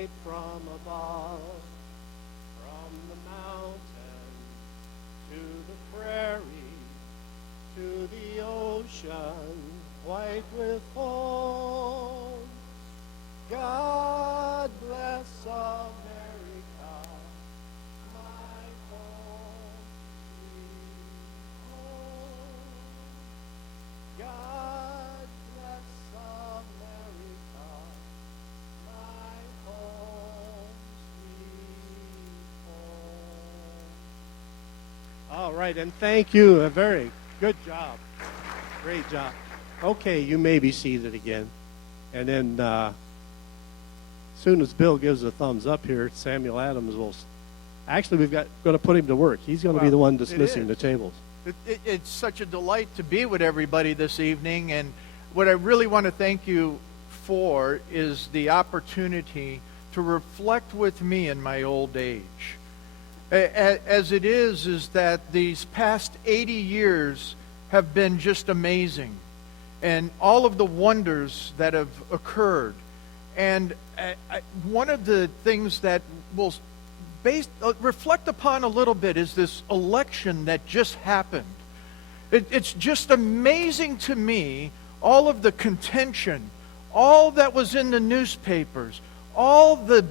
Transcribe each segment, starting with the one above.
light from above, from the mountain to the prairie, to the ocean, white with foam. God bless America, my home, sweet home. God bless America, my home, sweet home. All right, and thank you. A very good job. Great job. Okay, you may be seated again. And then as soon as Bill gives a thumbs up here, Samuel Adams will... Actually, going to put him to work. He's going to be the one dismissing the tables. It's such a delight to be with everybody this evening. And what I really want to thank you for is the opportunity to reflect with me in my old age. As it is that these past 80 years have been just amazing. And all of the wonders that have occurred. And one of the things that we'll reflect upon a little bit is this election that just happened. It's just amazing to me, all of the contention, all that was in the newspapers, all the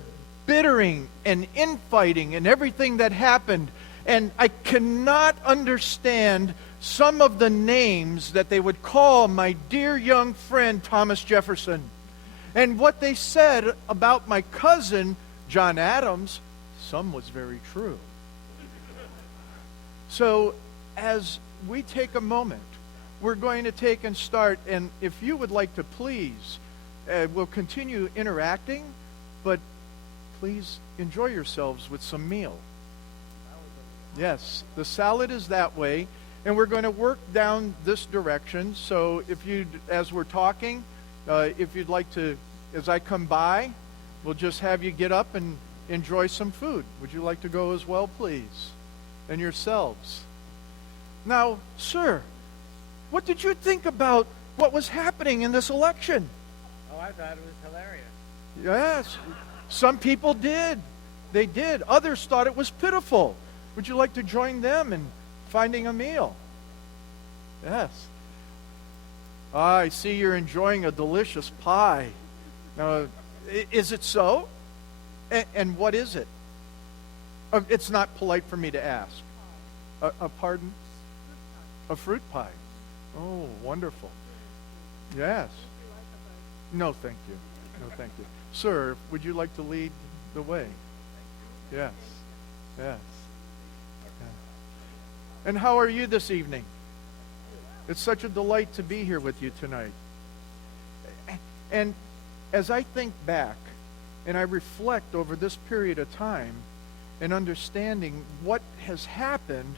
bittering and infighting and everything that happened. And I cannot understand some of the names that they would call my dear young friend Thomas Jefferson. And what they said about my cousin, John Adams, some was very true. So as we take a moment, we're going to take and start, and if you would like to please, we'll continue interacting, but please enjoy yourselves with some meal. Yes, the salad is that way, and we're going to work down this direction. So if you, as we're talking, if you'd like to, as I come by, we'll just have you get up and enjoy some food. Would you like to go as well, please? And yourselves. Now, sir, what did you think about what was happening in this election? Oh, I thought it was hilarious. Yes, some people did. They did. Others thought it was pitiful. Would you like to join them in finding a meal? Yes. I see you're enjoying a delicious pie. Now, is it so? And what is it? It's not polite for me to ask. A pardon? A fruit pie. Oh, wonderful. Yes. No, thank you. No, thank you. Sir, would you like to lead the way? Yes. Yes. And how are you this evening? It's such a delight to be here with you tonight. And as I think back and I reflect over this period of time and understanding what has happened,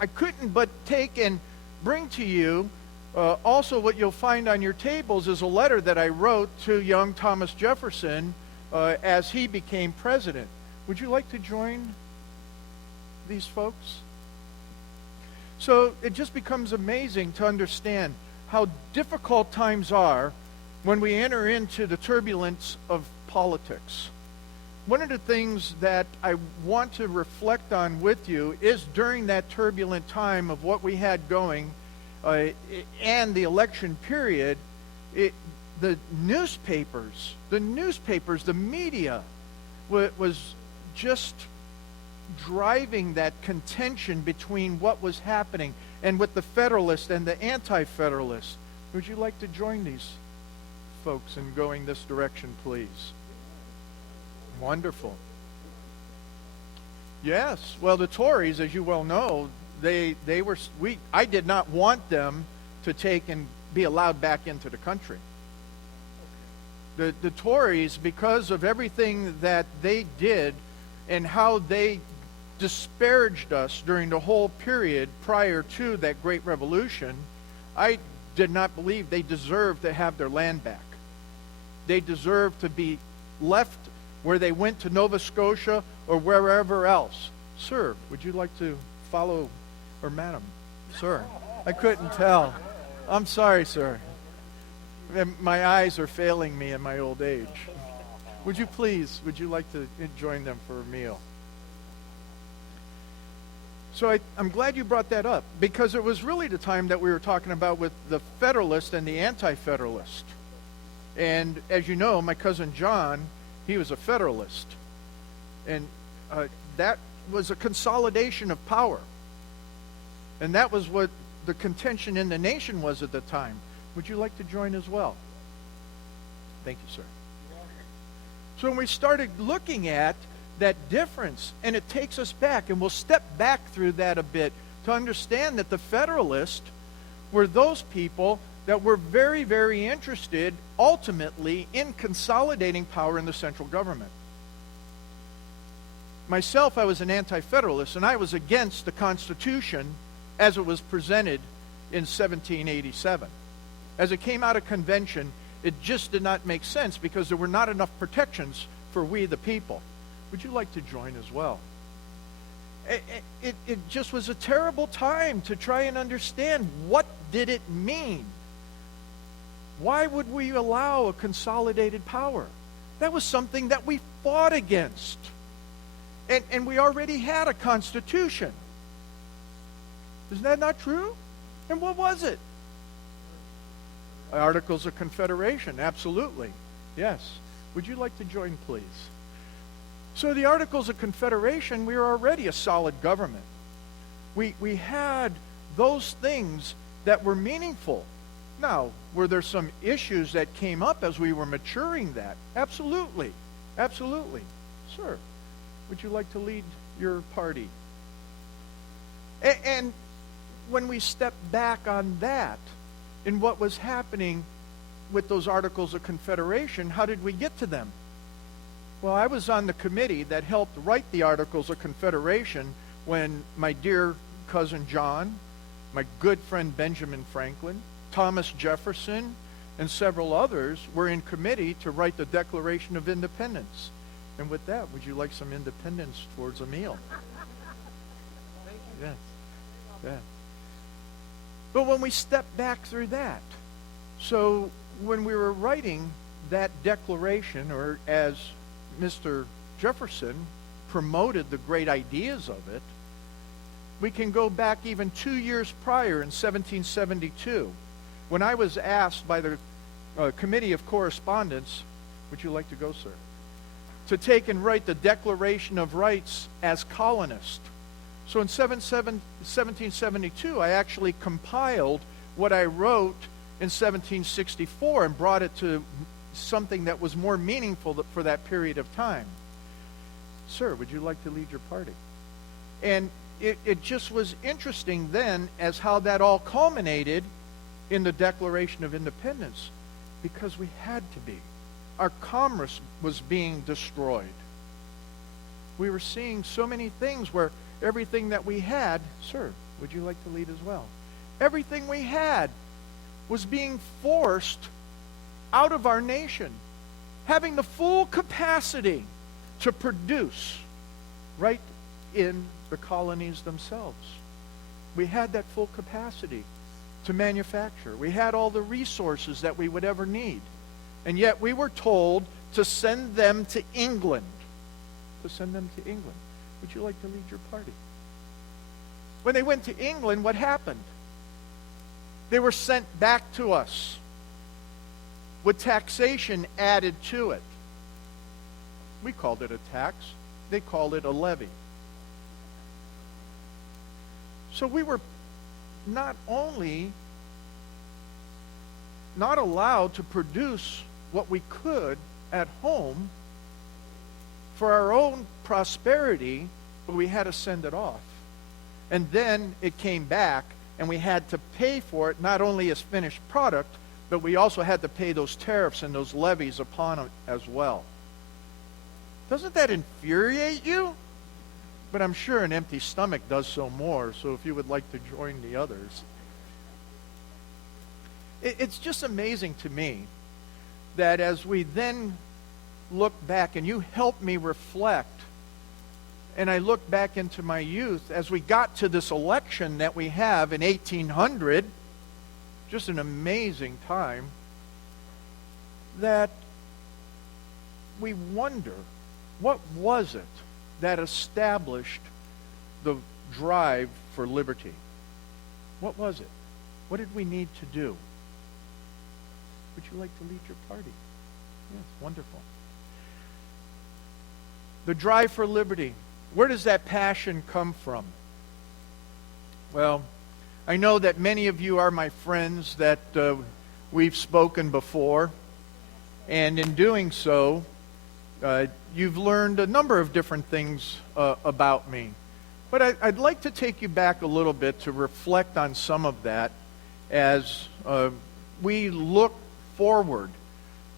I couldn't but take and bring to you also what you'll find on your tables is a letter that I wrote to young Thomas Jefferson as he became president. Would you like to join these folks? So it just becomes amazing to understand how difficult times are when we enter into the turbulence of politics. One of the things that I want to reflect on with you is during that turbulent time of what we had going and the election period, the newspapers, the media was just driving that contention between what was happening and with the Federalists and the Anti-Federalists. Would you like to join these folks in going this direction, please? Wonderful. Yes. Well, the Tories, as you well know, they were weak. I did not want them to take and be allowed back into the country. The Tories, because of everything that they did and how they disparaged us during the whole period prior to that great revolution, I did not believe they deserved to have their land back. They deserved to be left where they went to Nova Scotia or wherever else. Sir, would you like to follow, or madam? Sir, I couldn't tell. I'm sorry, sir. My eyes are failing me in my old age. would you like to join them for a meal? So I'm glad you brought that up, because it was really the time that we were talking about with the Federalist and the Anti-Federalist. And as you know, my cousin John, he was a Federalist. And that was a consolidation of power. And that was what the contention in the nation was at the time. Would you like to join as well? Thank you, sir. So when we started looking at that difference, and it takes us back, and we'll step back through that a bit to understand that the Federalists were those people that were very, very interested ultimately in consolidating power in the central government. Myself, I was an anti-federalist, and I was against the Constitution as it was presented in 1787. As it came out of convention, it just did not make sense because there were not enough protections for we the people. Would you like to join as well? It just was a terrible time to try and understand what did it mean. Why would we allow a consolidated power? That was something that we fought against. And we already had a constitution. Isn't that not true? And what was it? Articles of Confederation, absolutely. Yes. Would you like to join, please? So the Articles of Confederation, we were already a solid government. We had those things that were meaningful. Now, were there some issues that came up as we were maturing that? Absolutely. Absolutely. Sir, would you like to lead your party? And when we step back on that, in what was happening with those Articles of Confederation, how did we get to them? Well, I was on the committee that helped write the Articles of Confederation when my dear cousin John, my good friend Benjamin Franklin, Thomas Jefferson, and several others were in committee to write the Declaration of Independence. And with that, would you like some independence towards a meal? Yes. Yeah. But when we step back through that, so when we were writing that declaration, or as Mr. Jefferson promoted the great ideas of it, we can go back even 2 years prior in 1772, when I was asked by the Committee of Correspondence, would you like to go, sir, to take and write the Declaration of Rights as colonist. So in 1772, I actually compiled what I wrote in 1764 and brought it to something that was more meaningful for that period of time. Sir, would you like to lead your party? And it just was interesting then as how that all culminated in the Declaration of Independence, because we had to be. Our commerce was being destroyed. We were seeing so many things where everything that we had, sir, would you like to lead as well? Everything we had was being forced out of our nation, having the full capacity to produce right in the colonies themselves. We had that full capacity to manufacture. We had all the resources that we would ever need. And yet we were told to send them to England. To send them to England. Would you like to lead your party? When they went to England, what happened? They were sent back to us with taxation added to it. We called it a tax. They called it a levy. So we were not only not allowed to produce what we could at home for our own prosperity, but we had to send it off. And then it came back, and we had to pay for it not only as finished product, but we also had to pay those tariffs and those levies upon it as well. Doesn't that infuriate you? But I'm sure an empty stomach does so more, so if you would like to join the others. It's just amazing to me that as we then look back, and you help me reflect, and I look back into my youth, as we got to this election that we have in 1800, just an amazing time, that we wonder, what was it that established the drive for liberty? What was it? What did we need to do? Would you like to lead your party? Yes, wonderful. The drive for liberty. Where does that passion come from? Well, I know that many of you are my friends, that we've spoken before. And in doing so, you've learned a number of different things about me. But I'd like to take you back a little bit to reflect on some of that as we look forward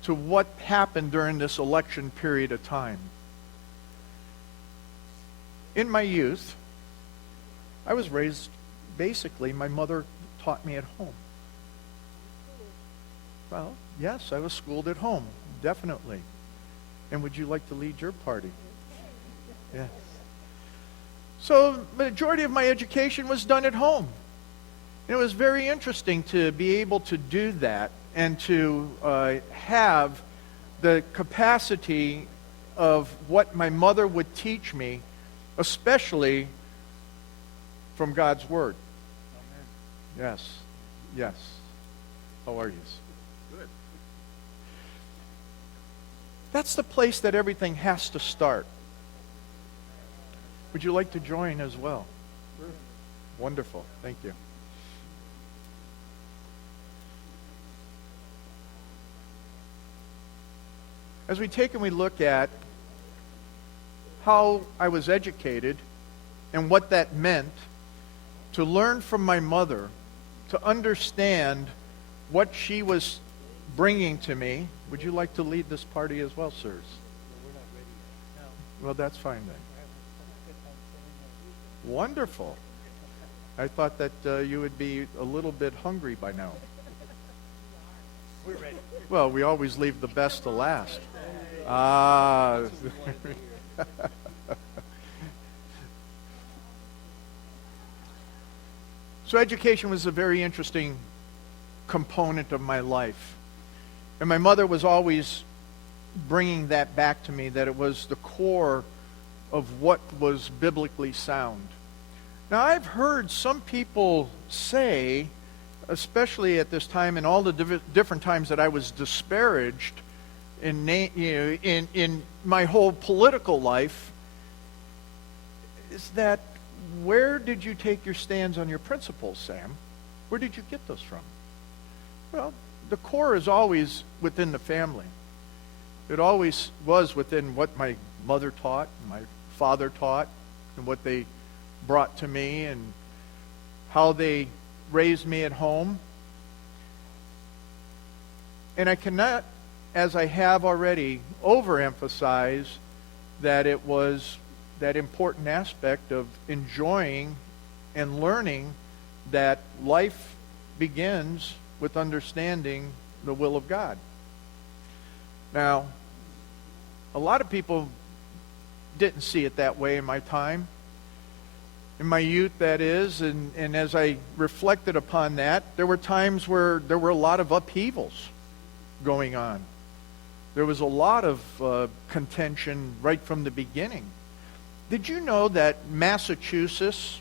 to what happened during this election period of time. In my youth, I was raised, basically, my mother taught me at home. Well, yes, I was schooled at home, definitely. And would you like to lead your party? Yes. So the majority of my education was done at home. And it was very interesting to be able to do that and to have the capacity of what my mother would teach me, especially from God's Word. Amen. Yes. Yes. How are you? Good. That's the place that everything has to start. Would you like to join as well? Sure. Wonderful. Thank you. As we take and we look at how I was educated and what that meant, to learn from my mother, to understand what she was bringing to me. Would you like to lead this party as well, sirs? We're not ready yet. No. Well, that's fine then. Wonderful. I thought that you would be a little bit hungry by now. We're ready. Well, we always leave the best to last. Ah. So education was a very interesting component of my life. And my mother was always bringing that back to me, that it was the core of what was biblically sound. Now, I've heard some people say, especially at this time and all the different times that I was disparaged in my whole political life, is that, where did you take your stands on your principles, Sam? Where did you get those from? Well, the core is always within the family. It always was within what my mother taught, my father taught, and what they brought to me, and how they raised me at home. And I cannot, as I have already, overemphasize that it was that important aspect of enjoying and learning that life begins with understanding the will of God. Now, a lot of people didn't see it that way in my time. In my youth, that is, and as I reflected upon that, there were times where there were a lot of upheavals going on. There was a lot of contention right from the beginning. Did you know that Massachusetts,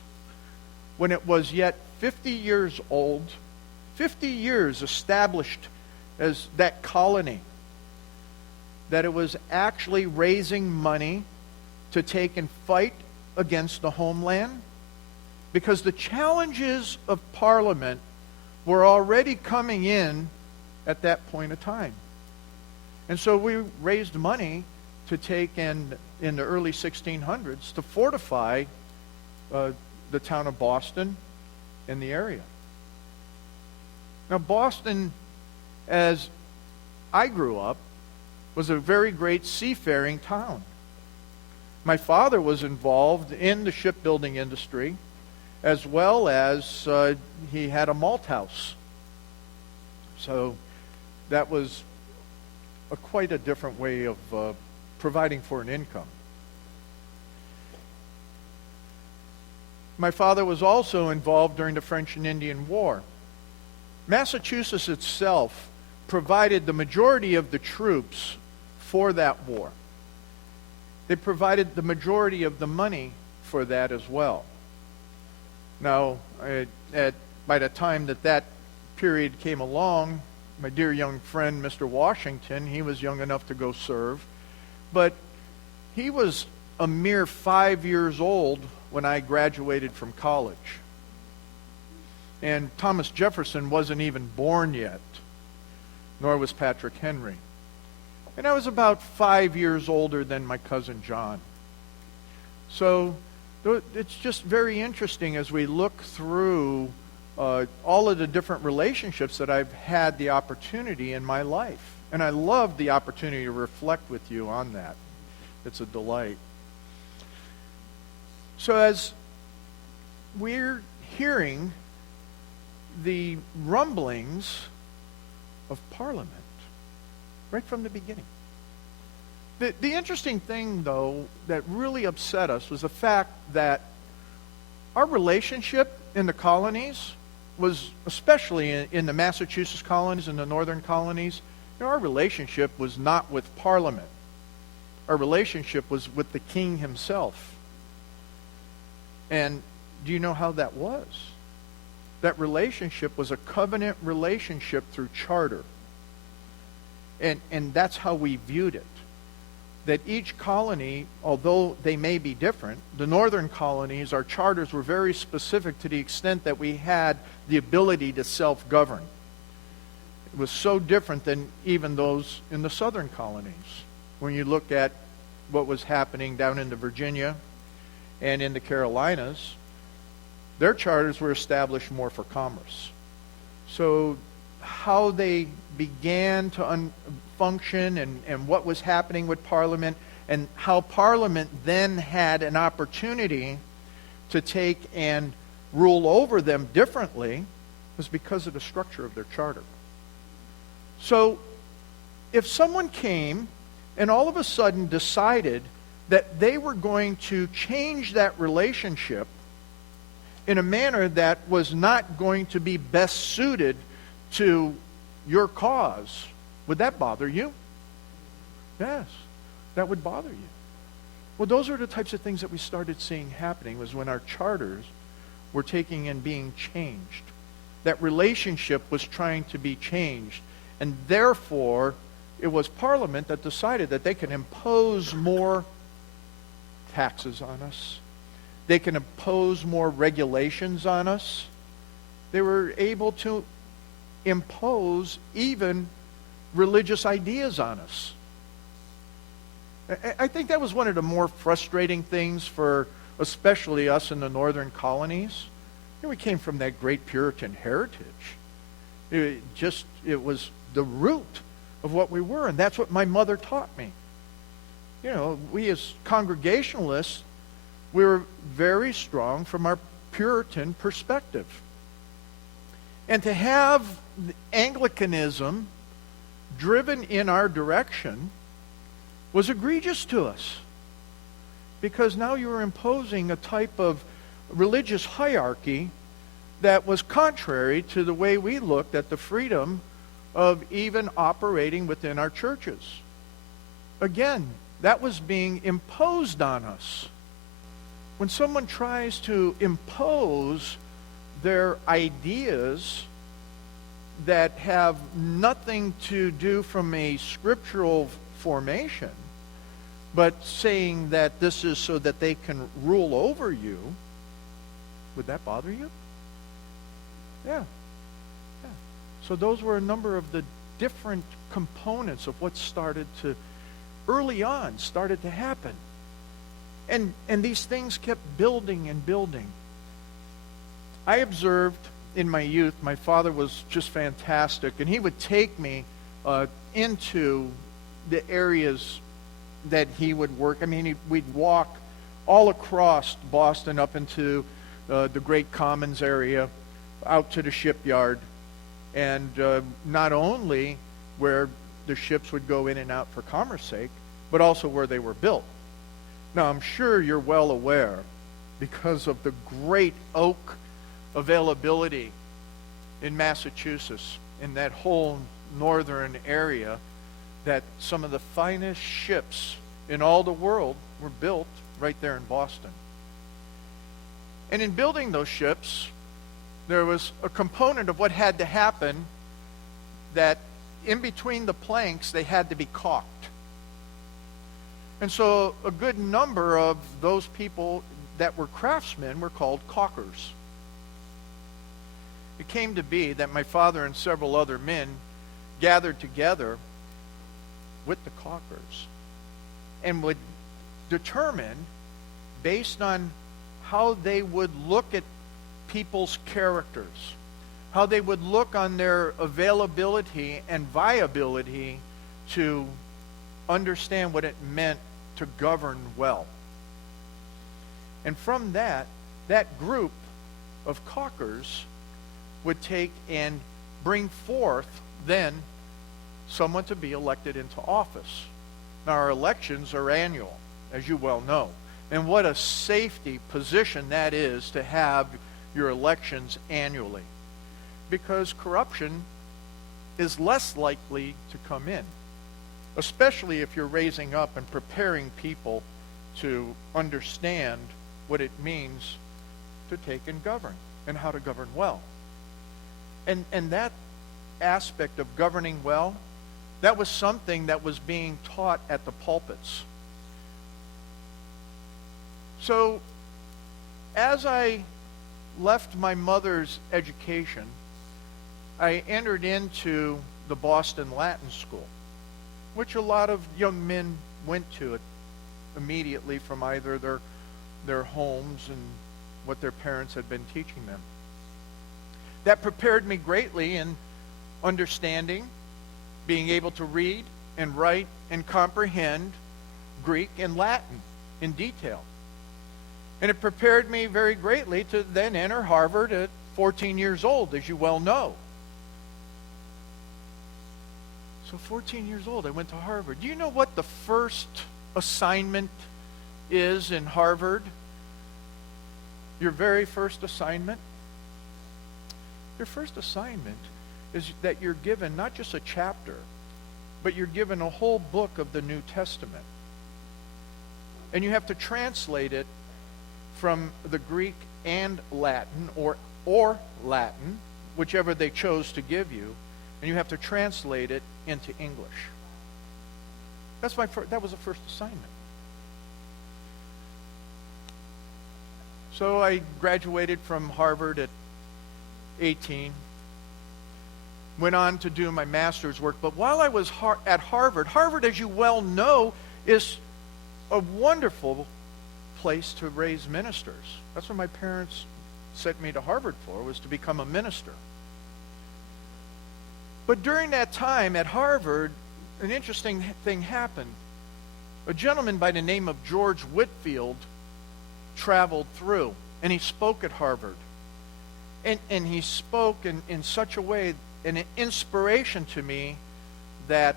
when it was yet 50 years old, 50 years established as that colony, that it was actually raising money to take and fight against the homeland? Because the challenges of Parliament were already coming in at that point of time. And so we raised money to take in the early 1600s to fortify the town of Boston and the area. Now, Boston, as I grew up, was a very great seafaring town. My father was involved in the shipbuilding industry, as well as he had a malt house. So that was quite a different way of providing for an income. My father was also involved during the French and Indian War. Massachusetts itself provided the majority of the troops for that war. They provided the majority of the money for that as well. Now, by the time that period came along, my dear young friend, Mr. Washington, he was young enough to go serve, but he was a mere 5 years old when I graduated from college. And Thomas Jefferson wasn't even born yet, nor was Patrick Henry. And I was about 5 years older than my cousin John. So it's just very interesting as we look through all of the different relationships that I've had the opportunity in my life. And I love the opportunity to reflect with you on that. It's a delight. So as we're hearing the rumblings of Parliament right from the beginning. The interesting thing, though, that really upset us was the fact that our relationship in the colonies was, especially in the Massachusetts colonies and the northern colonies, our relationship was not with Parliament. Our relationship was with the king himself. And do you know how that was? That relationship was a covenant relationship through charter. And that's how we viewed it. That each colony, although they may be different, the northern colonies, our charters were very specific to the extent that we had the ability to self-govern. It was so different than even those in the southern colonies. When you look at what was happening down in Virginia and in the Carolinas, their charters were established more for commerce. So how they began to function and what was happening with Parliament and how Parliament then had an opportunity to take and rule over them differently was because of the structure of their charter. So if someone came and all of a sudden decided that they were going to change that relationship in a manner that was not going to be best suited to your cause, would that bother you? Yes, that would bother you. Well, those are the types of things that we started seeing happening, was when our charters were taking and being changed. That relationship was trying to be changed. And therefore, it was Parliament that decided that they can impose more taxes on us. They can impose more regulations on us. They were able to impose even religious ideas on us. I think that was one of the more frustrating things for especially us in the northern colonies. We came from that great Puritan heritage. It was the root of what we were, and that's what my mother taught me. We as Congregationalists, we were very strong from our Puritan perspective. And to have Anglicanism driven in our direction was egregious to us, because now you were imposing a type of religious hierarchy that was contrary to the way we looked at the freedom of even operating within our churches. Again, that was being imposed on us. When someone tries to impose their ideas that have nothing to do from a scriptural formation, but saying that this is so that they can rule over you, would that bother you? Yeah. So those were a number of the different components of what early on started to happen. And these things kept building and building. I observed in my youth, my father was just fantastic, and he would take me into the areas that he would work. We'd walk all across Boston up into the Great Commons area, out to the shipyard, and not only where the ships would go in and out for commerce sake, but also where they were built. Now, I'm sure you're well aware, because of the great oak availability in Massachusetts, in that whole northern area, that some of the finest ships in all the world were built right there in Boston. And in building those ships, there was a component of what had to happen that in between the planks, they had to be caulked. And so a good number of those people that were craftsmen were called caulkers. It came to be that my father and several other men gathered together with the caulkers and would determine, based on how they would look at people's characters, how they would look on their availability and viability to understand what it meant to govern well. And from that group of caulkers would take and bring forth then someone to be elected into office. Now, our elections are annual, as you well know. And what a safety position that is to have your elections annually, because corruption is less likely to come in, especially if you're raising up and preparing people to understand what it means to take and govern and how to govern well. And that aspect of governing well, that was something that was being taught at the pulpits. So as I left my mother's education, I entered into the Boston Latin School, which a lot of young men went to it immediately from either their homes and what their parents had been teaching them. That prepared me greatly in understanding, being able to read and write and comprehend Greek and Latin in detail. And it prepared me very greatly to then enter Harvard at 14 years old, as you well know. So 14 years old, I went to Harvard. Do you know what the first assignment is in Harvard? Your very first assignment? Your first assignment is that you're given not just a chapter, but you're given a whole book of the New Testament. And you have to translate it from the Greek and Latin, or Latin, whichever they chose to give you, and you have to translate it into English. That was the first assignment. So I graduated from Harvard at 18, went on to do my master's work. But while I was at Harvard, as you well know, is a wonderful place to raise ministers. That's what my parents sent me to Harvard for, was to become a minister. But during that time at Harvard, an interesting thing happened. A gentleman by the name of George Whitfield traveled through, and he spoke at Harvard. And he spoke in such a way, an inspiration to me, that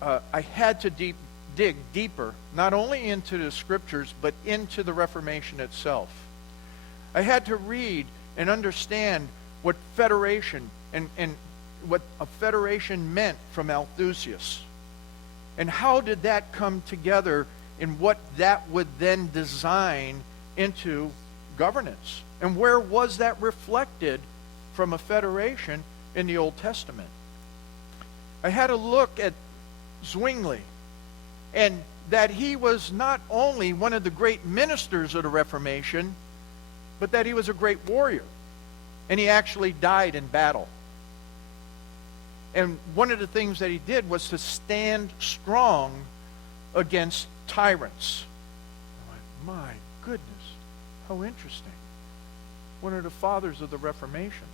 I had to dig deeper, not only into the scriptures, but into the Reformation itself. I had to read and understand what federation and what a federation meant from Althusius. And how did that come together in what that would then design into governance? And where was that reflected from a federation in the Old Testament? I had a look at Zwingli, and that he was not only one of the great ministers of the Reformation, but that he was a great warrior. And he actually died in battle. And one of the things that he did was to stand strong against tyrants. I went, my goodness, how interesting. One of the fathers of the Reformation.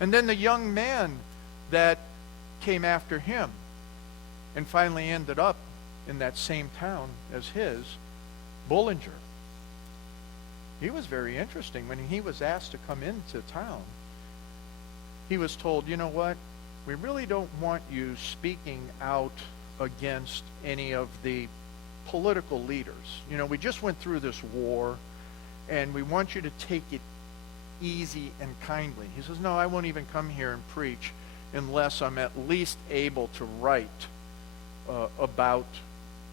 And then the young man that came after him and finally ended up in that same town as his, Bullinger. He was very interesting. When he was asked to come into town, he was told, you know what, we really don't want you speaking out against any of the political leaders. You know, we just went through this war, and we want you to take it easy and kindly. He says, no, I won't even come here and preach unless I'm at least able to write about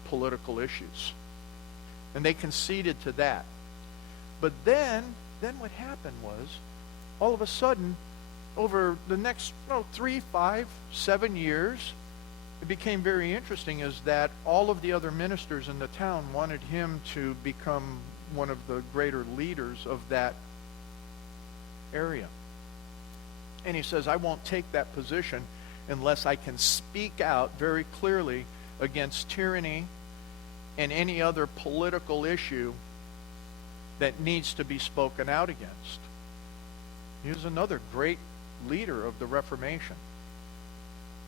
political issues. And they conceded to that. But then what happened was, all of a sudden, over the next 3, 5, 7 years, it became very interesting is that all of the other ministers in the town wanted him to become one of the greater leaders of that area. And he says, I won't take that position unless I can speak out very clearly against tyranny and any other political issue that needs to be spoken out against. He was another great leader of the Reformation.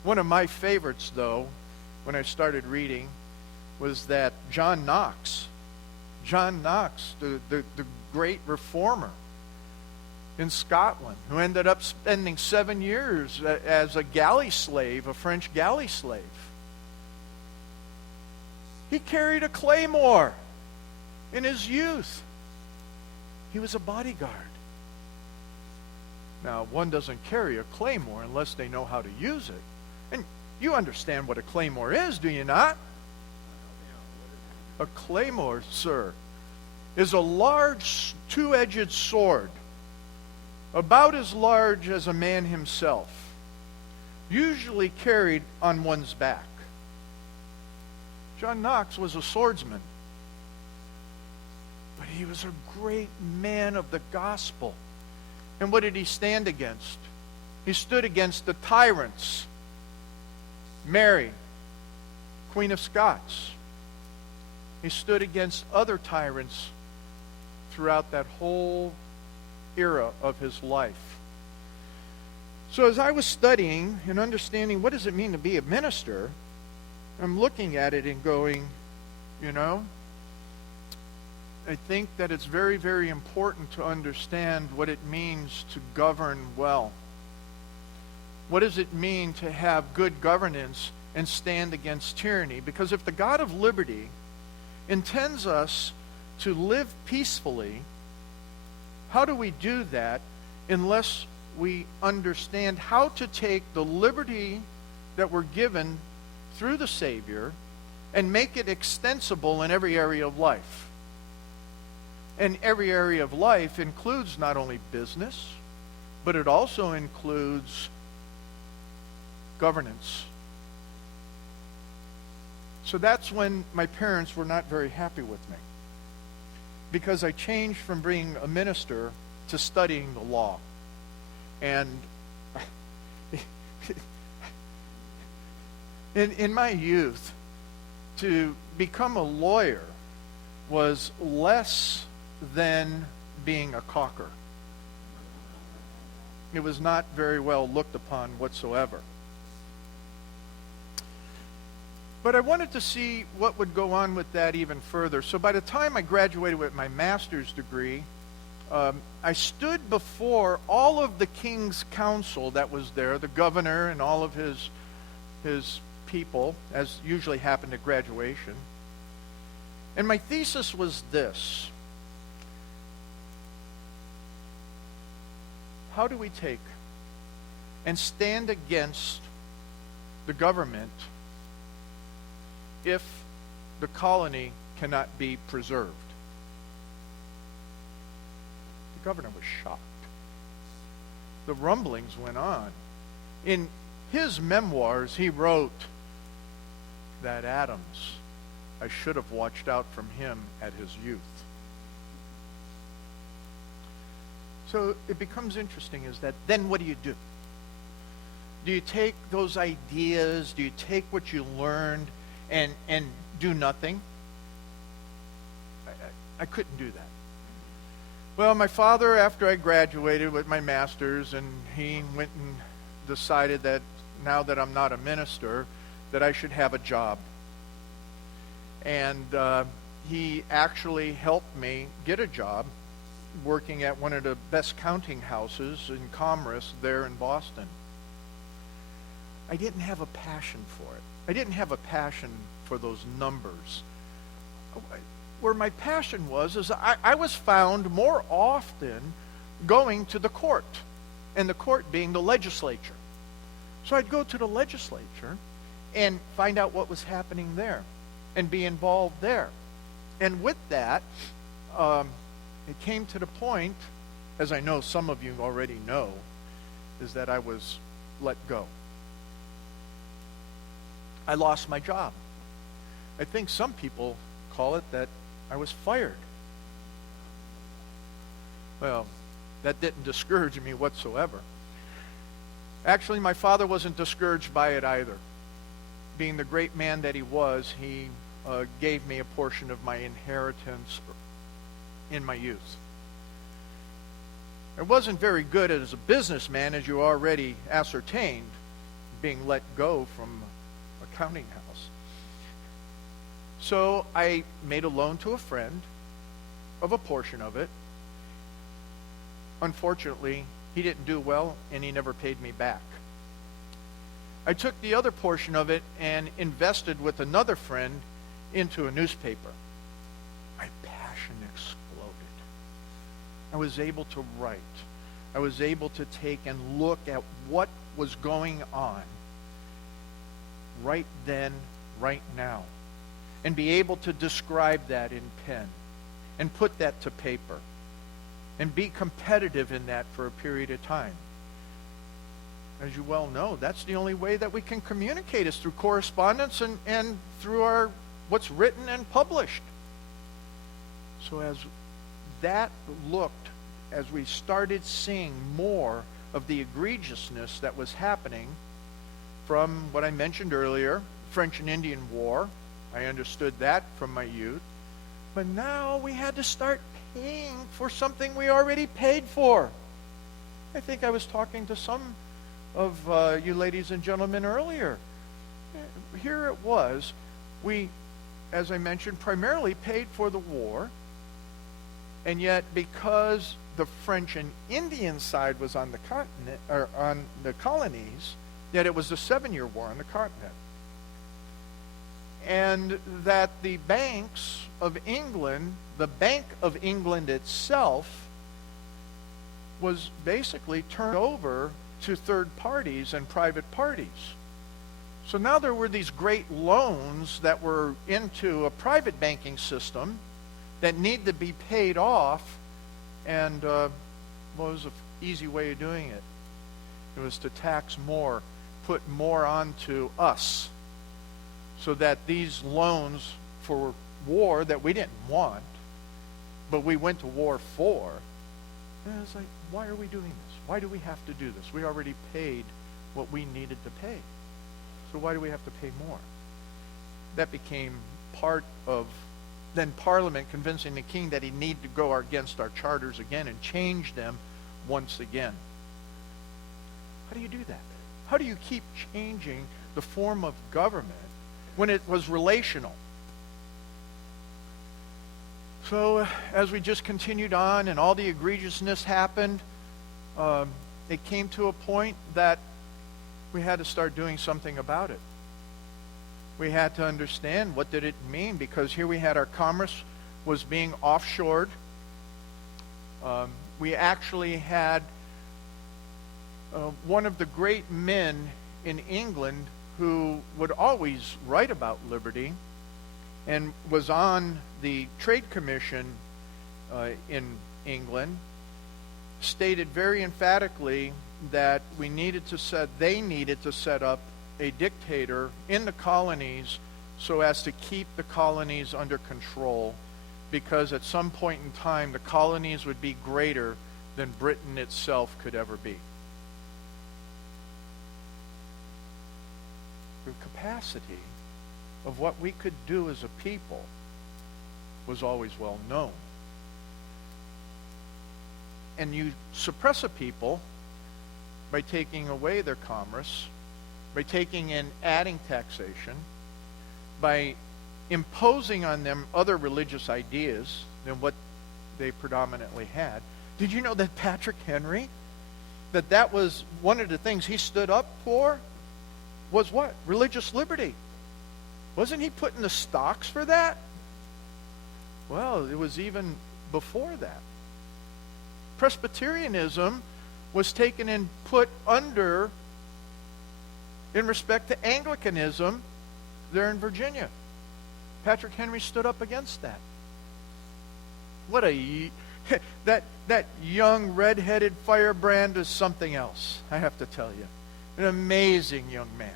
One of my favorites, though, when I started reading, was that John Knox, the great reformer in Scotland, who ended up spending 7 years as a galley slave, a French galley slave. He carried a claymore in his youth. He was a bodyguard. Now, one doesn't carry a claymore unless they know how to use it. And you understand what a claymore is, do you not? A claymore, sir, is a large two-edged sword, about as large as a man himself, usually carried on one's back. John Knox was a swordsman, but he was a great man of the gospel. And what did he stand against? He stood against the tyrants. Mary, Queen of Scots. He stood against other tyrants throughout that whole era of his life. So as I was studying and understanding what does it mean to be a minister, I'm looking at it and going, I think that it's very, very important to understand what it means to govern well. What does it mean to have good governance and stand against tyranny? Because if the God of liberty intends us to live peacefully, how do we do that unless we understand how to take the liberty that we're given through the Savior and make it extensible in every area of life? And every area of life includes not only business, but it also includes governance. So that's when my parents were not very happy with me, because I changed from being a minister to studying the law. And in my youth, to become a lawyer was less than being a caulker. It was not very well looked upon whatsoever. But I wanted to see what would go on with that even further. So by the time I graduated with my master's degree, I stood before all of the king's council that was there, the governor and all of his people, as usually happened at graduation. And my thesis was this: how do we take and stand against the government if the colony cannot be preserved? The governor was shocked. The rumblings went on. In his memoirs, he wrote that Adams, I should have watched out from him at his youth. So it becomes interesting is that then what do you do? Do you take those ideas, do you take what you learned and do nothing? I couldn't do that. Well, my father, after I graduated with my master's, and he went and decided that now that I'm not a minister, that I should have a job. And he actually helped me get a job working at one of the best counting houses in Commerce there in Boston. I didn't have a passion for it. I didn't have a passion for those numbers. Where my passion was is I was found more often going to the court, and the court being the legislature. So I'd go to the legislature, and find out what was happening there and be involved there. And with that, it came to the point, as I know some of you already know, is that I was let go. I lost my job. I think some people call it that I was fired. Well, that didn't discourage me whatsoever. Actually, my father wasn't discouraged by it either. Being the great man that he was, he gave me a portion of my inheritance in my youth. I wasn't very good as a businessman, as you already ascertained, being let go from a counting house. So I made a loan to a friend of a portion of it. Unfortunately, he didn't do well, and he never paid me back. I took the other portion of it and invested with another friend into a newspaper. My passion exploded. I was able to write. I was able to take and look at what was going on right then, right now, and be able to describe that in pen and put that to paper and be competitive in that for a period of time. As you well know, that's the only way that we can communicate is through correspondence and through our what's written and published. So as that looked, as we started seeing more of the egregiousness that was happening from what I mentioned earlier, French and Indian War, I understood that from my youth. But now we had to start paying for something we already paid for. I think I was talking to some of you ladies and gentlemen earlier. Here it was. We, as I mentioned, primarily paid for the war, and yet because the French and Indian side was on the continent, or on the colonies, yet it was the 7-Year War on the continent. And that the banks of England, the Bank of England itself, was basically turned over to third parties and private parties. So now there were these great loans that were into a private banking system that need to be paid off, and what was an easy way of doing it? It was to tax more, put more onto us, so that these loans for war that we didn't want, but we went to war for, and it's like, why are we doing this? Why do we have to do this? We already paid what we needed to pay. So why do we have to pay more? That became part of then Parliament convincing the king that he needed to go against our charters again and change them once again. How do you do that? How do you keep changing the form of government when it was relational? So as we just continued on and all the egregiousness happened, it came to a point that we had to start doing something about it. We had to understand what did it mean, because here we had our commerce was being offshored. We actually had one of the great men in England who would always write about liberty and was on the Trade Commission in England, stated very emphatically that they needed to set up a dictator in the colonies so as to keep the colonies under control, because at some point in time the colonies would be greater than Britain itself could ever be. The capacity of what we could do as a people was always well known. And you suppress a people by taking away their commerce, by taking and adding taxation, by imposing on them other religious ideas than what they predominantly had. Did you know that Patrick Henry, that was one of the things he stood up for, was what? Religious liberty. Wasn't he put in the stocks for that? Well, it was even before that. Presbyterianism was taken and put under in respect to Anglicanism there in Virginia. Patrick Henry stood up against that. What a that young red-headed firebrand is something else, I have to tell you. An amazing young man.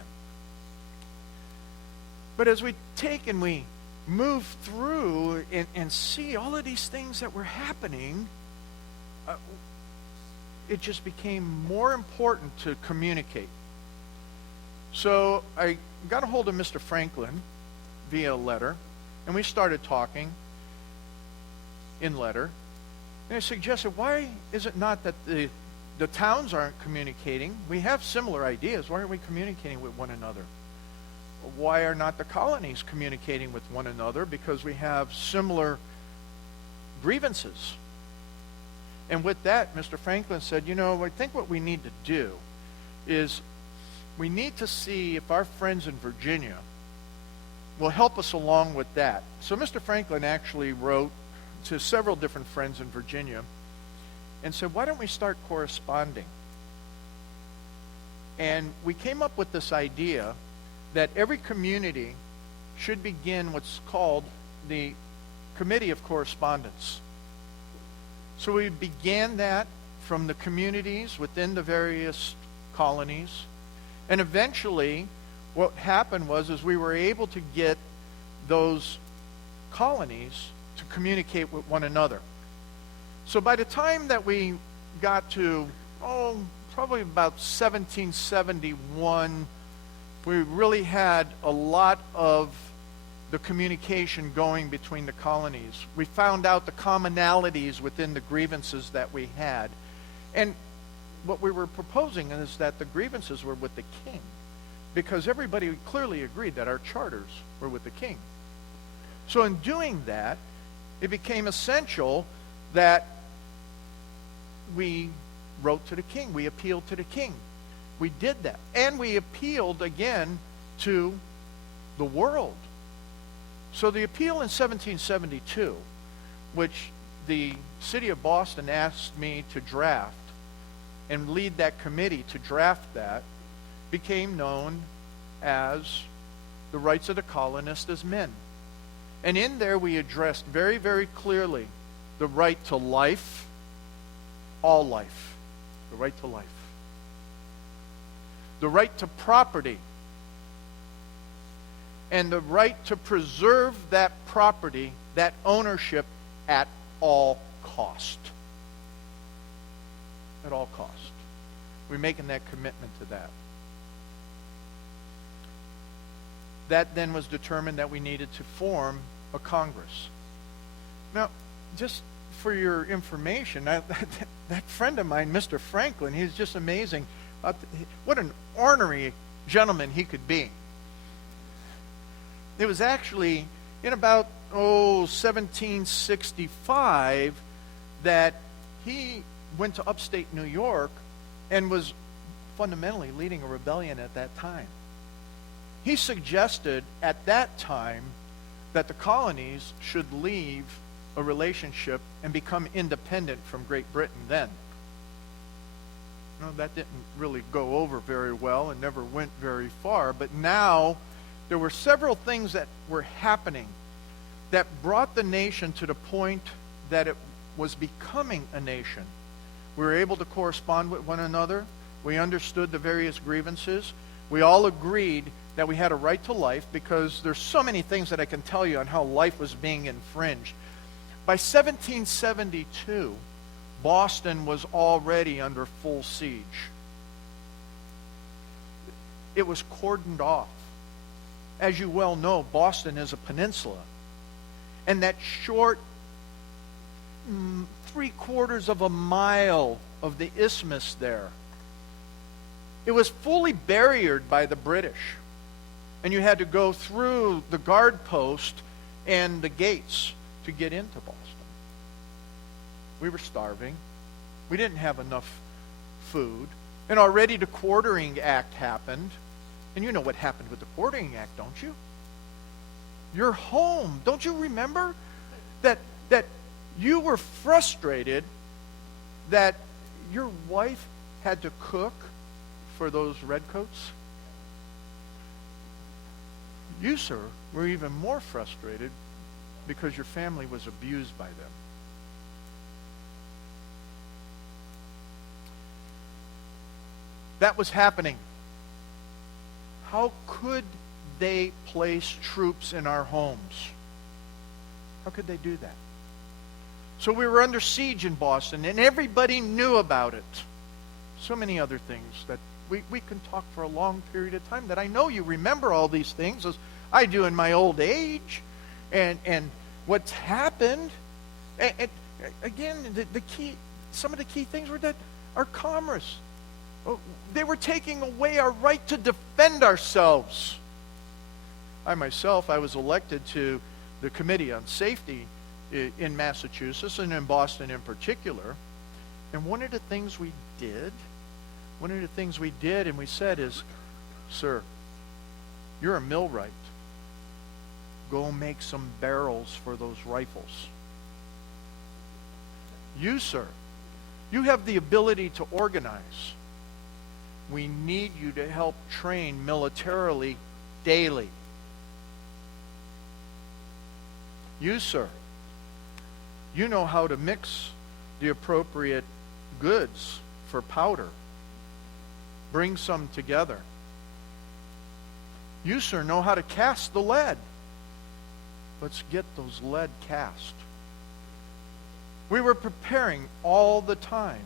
But as we take and we move through and see all of these things that were happening, it just became more important to communicate. So I got a hold of Mr. Franklin via letter, and we started talking in letter. And I suggested, why is it not that the towns aren't communicating? We have similar ideas. Why aren't we communicating with one another? Why are not the colonies communicating with one another? Because we have similar grievances. And with that, Mr. Franklin said, I think what we need to do is we need to see if our friends in Virginia will help us along with that. So Mr. Franklin actually wrote to several different friends in Virginia and said, why don't we start corresponding? And we came up with this idea that every community should begin what's called the Committee of Correspondence. So we began that from the communities within the various colonies. And eventually, what happened was we were able to get those colonies to communicate with one another. So by the time that we got to, probably about 1771, we really had a lot of the communication going between the colonies. We found out the commonalities within the grievances that we had. And what we were proposing is that the grievances were with the king, because everybody clearly agreed that our charters were with the king. So in doing that, it became essential that we wrote to the king. We appealed to the king. We did that. And we appealed again to the world. So the appeal in 1772, which the city of Boston asked me to draft and lead that committee to draft that, became known as the rights of the colonists as men. And in there we addressed very, very clearly the right to life, all life, the right to life. The right to property, and the right to preserve that property, that ownership, at all cost. At all cost. We're making that commitment to that. That then was determined that we needed to form a Congress. Now, just for your information, that friend of mine, Mr. Franklin, he's just amazing. What an ornery gentleman he could be. It was actually in about 1765 that he went to upstate New York and was fundamentally leading a rebellion at that time. He suggested at that time that the colonies should leave a relationship and become independent from Great Britain then. No, that didn't really go over very well and never went very far. But now there were several things that were happening that brought the nation to the point that it was becoming a nation. We were able to correspond with one another. We understood the various grievances. We all agreed that we had a right to life, because there's so many things that I can tell you on how life was being infringed. By 1772, Boston was already under full siege. It was cordoned off. As you well know, Boston is a peninsula. And that short 3/4 of a mile of the isthmus there, it was fully barriered by the British. And you had to go through the guard post and the gates to get into Boston. We were starving. We didn't have enough food. And already the Quartering Act happened. And you know what happened with the Quartering Act, don't you? Your home. Don't you remember that you were frustrated that your wife had to cook for those redcoats? You, sir, were even more frustrated because your family was abused by them. That was happening. How could they place troops in our homes? How could they do that? So we were under siege in Boston, and everybody knew about it. So many other things that we can talk for a long period of time, that I know you remember all these things, as I do in my old age, and what's happened. And again, the key, some of the key things were that our commerce, they were taking away our right to defend ourselves. I myself, I was elected to the Committee on Safety in Massachusetts, and in Boston in particular. And one of the things we did, and we said is, sir, you're a millwright. Go make some barrels for those rifles. You, sir, you have the ability to organize. We need you to help train militarily daily. You, sir, you know how to mix the appropriate goods for powder. Bring some together. You, sir, know how to cast the lead. Let's get those lead cast. We were preparing all the time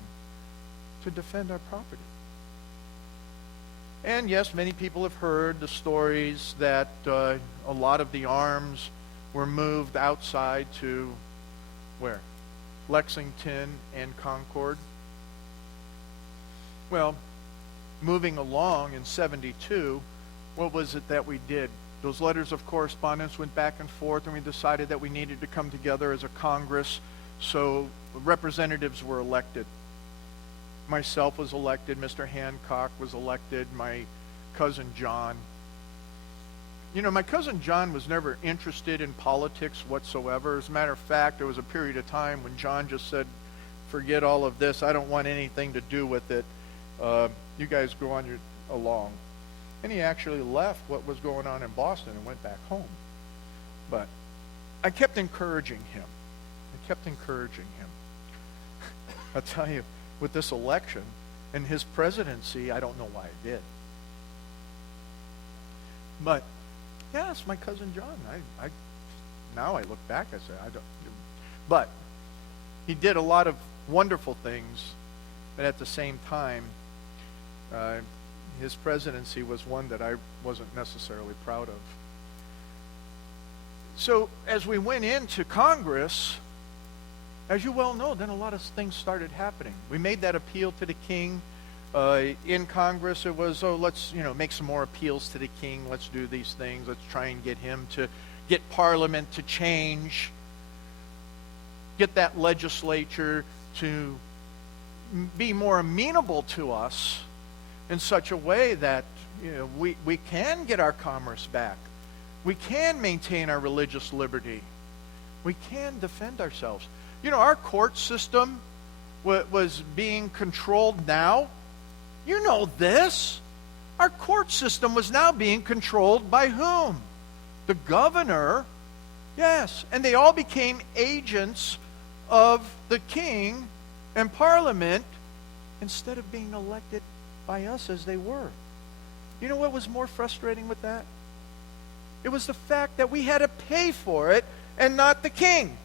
to defend our property. And yes, many people have heard the stories that a lot of the arms were moved outside to where? Lexington and Concord. Well, moving along in 72, what was it that we did? Those letters of correspondence went back and forth, and we decided that we needed to come together as a Congress, so representatives were elected. Myself was elected, Mr. Hancock was elected, my cousin John. You know, my cousin John was never interested in politics whatsoever. As a matter of fact, there was a period of time when John just said, forget all of this, I don't want anything to do with it. You guys go on along. And he actually left what was going on in Boston and went back home. But I kept encouraging him. I'll tell you, with this election and his presidency, I don't know why I did. But yes, my cousin John. I now I look back, I say I don't. But he did a lot of wonderful things, but at the same time, his presidency was one that I wasn't necessarily proud of. So as we went into Congress, as you well know, then a lot of things started happening. We made that appeal to the king. In Congress, it was, let's make some more appeals to the king. Let's do these things. Let's try and get him to get Parliament to change. Get that legislature to be more amenable to us in such a way that we can get our commerce back. We can maintain our religious liberty. We can defend ourselves. Our court system was being controlled now. You know this. Our court system was now being controlled by whom? The governor. Yes. And they all became agents of the king and Parliament instead of being elected by us as they were. You know what was more frustrating with that? It was the fact that we had to pay for it and not the king.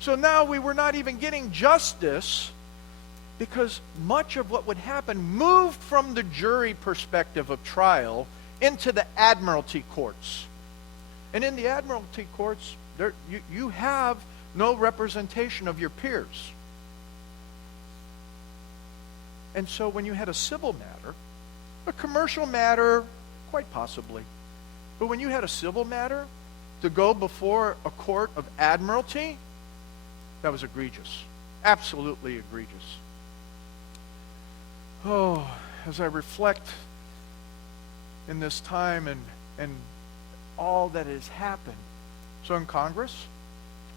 So now we were not even getting justice because much of what would happen moved from the jury perspective of trial into the admiralty courts. And in the admiralty courts, you have no representation of your peers. And so when you had a civil matter, a commercial matter, quite possibly, but when you had a civil matter to go before a court of admiralty, that was egregious. Absolutely egregious. Oh, as I reflect in this time and all that has happened. So in Congress,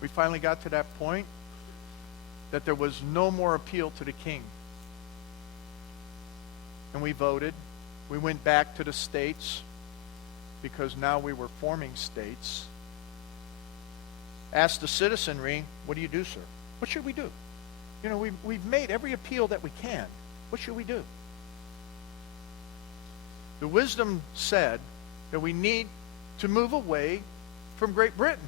we finally got to that point that there was no more appeal to the king. And we voted We went back to the states because now we were forming states. Asked the citizenry, what do you do, sir? What should we do? You know, we've made every appeal that we can. What should we do? The wisdom said that we need to move away from Great Britain.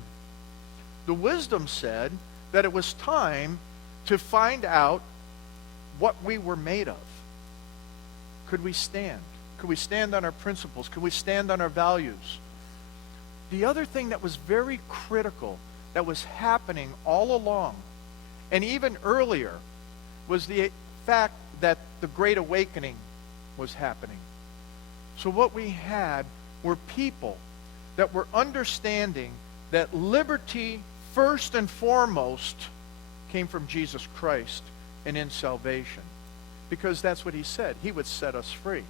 The wisdom said that it was time to find out what we were made of. Could we stand? Could we stand on our principles? Could we stand on our values? The other thing that was very critical that was happening all along, and even earlier, was the fact that the Great Awakening was happening. So what we had were people that were understanding that liberty, first and foremost, came from Jesus Christ and in salvation. Because that's what he said. He would set us free.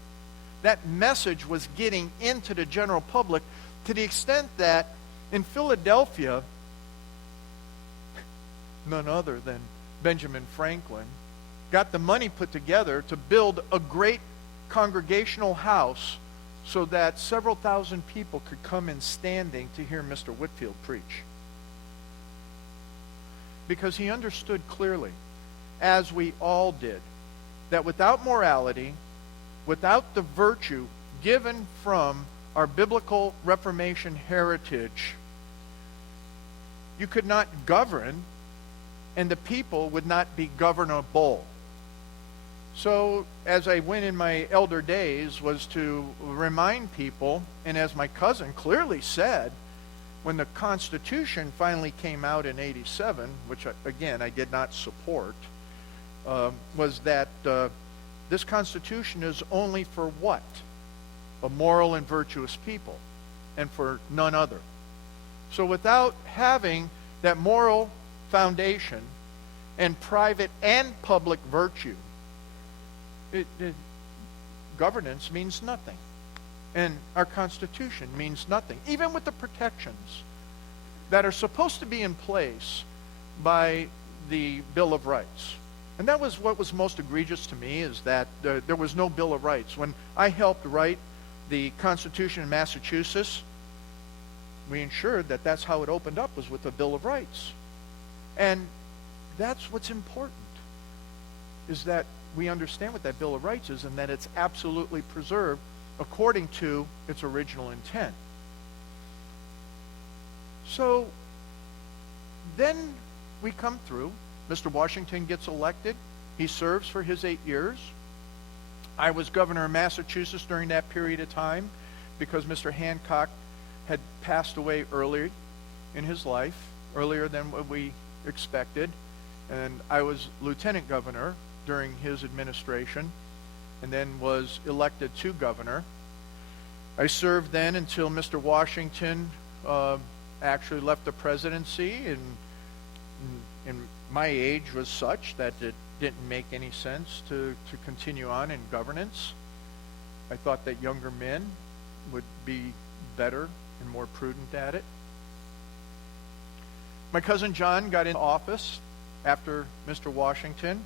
That message was getting into the general public to the extent that in Philadelphia, none other than Benjamin Franklin got the money put together to build a great congregational house so that several thousand people could come in standing to hear Mr. Whitefield preach. Because he understood clearly, as we all did, that without morality, without the virtue given from our biblical Reformation heritage, you could not govern, and the people would not be governable. So, as I went in my elder days, was to remind people, and as my cousin clearly said, when the Constitution finally came out in '87, which, again, I did not support, was that this Constitution is only for what? A moral and virtuous people, and for none other. So without having that moral foundation and private and public virtue, governance means nothing. And our Constitution means nothing, even with the protections that are supposed to be in place by the Bill of Rights. And that was what was most egregious to me, is that there was no Bill of Rights. When I helped write the Constitution in Massachusetts, we ensured that that's how it opened up, was with the Bill of Rights. And that's what's important, is that we understand what that Bill of Rights is and that it's absolutely preserved according to its original intent. So then we come through. Mr. Washington gets elected. He serves for his 8 years. I was governor of Massachusetts during that period of time because Mr. Hancock had passed away early in his life, earlier than what we expected. And I was lieutenant governor during his administration, and then was elected to governor. I served then until Mr. Washington actually left the presidency, and my age was such that it didn't make any sense to continue on in governance. I thought that younger men would be better and more prudent at it. My cousin John got in office after Mr. Washington.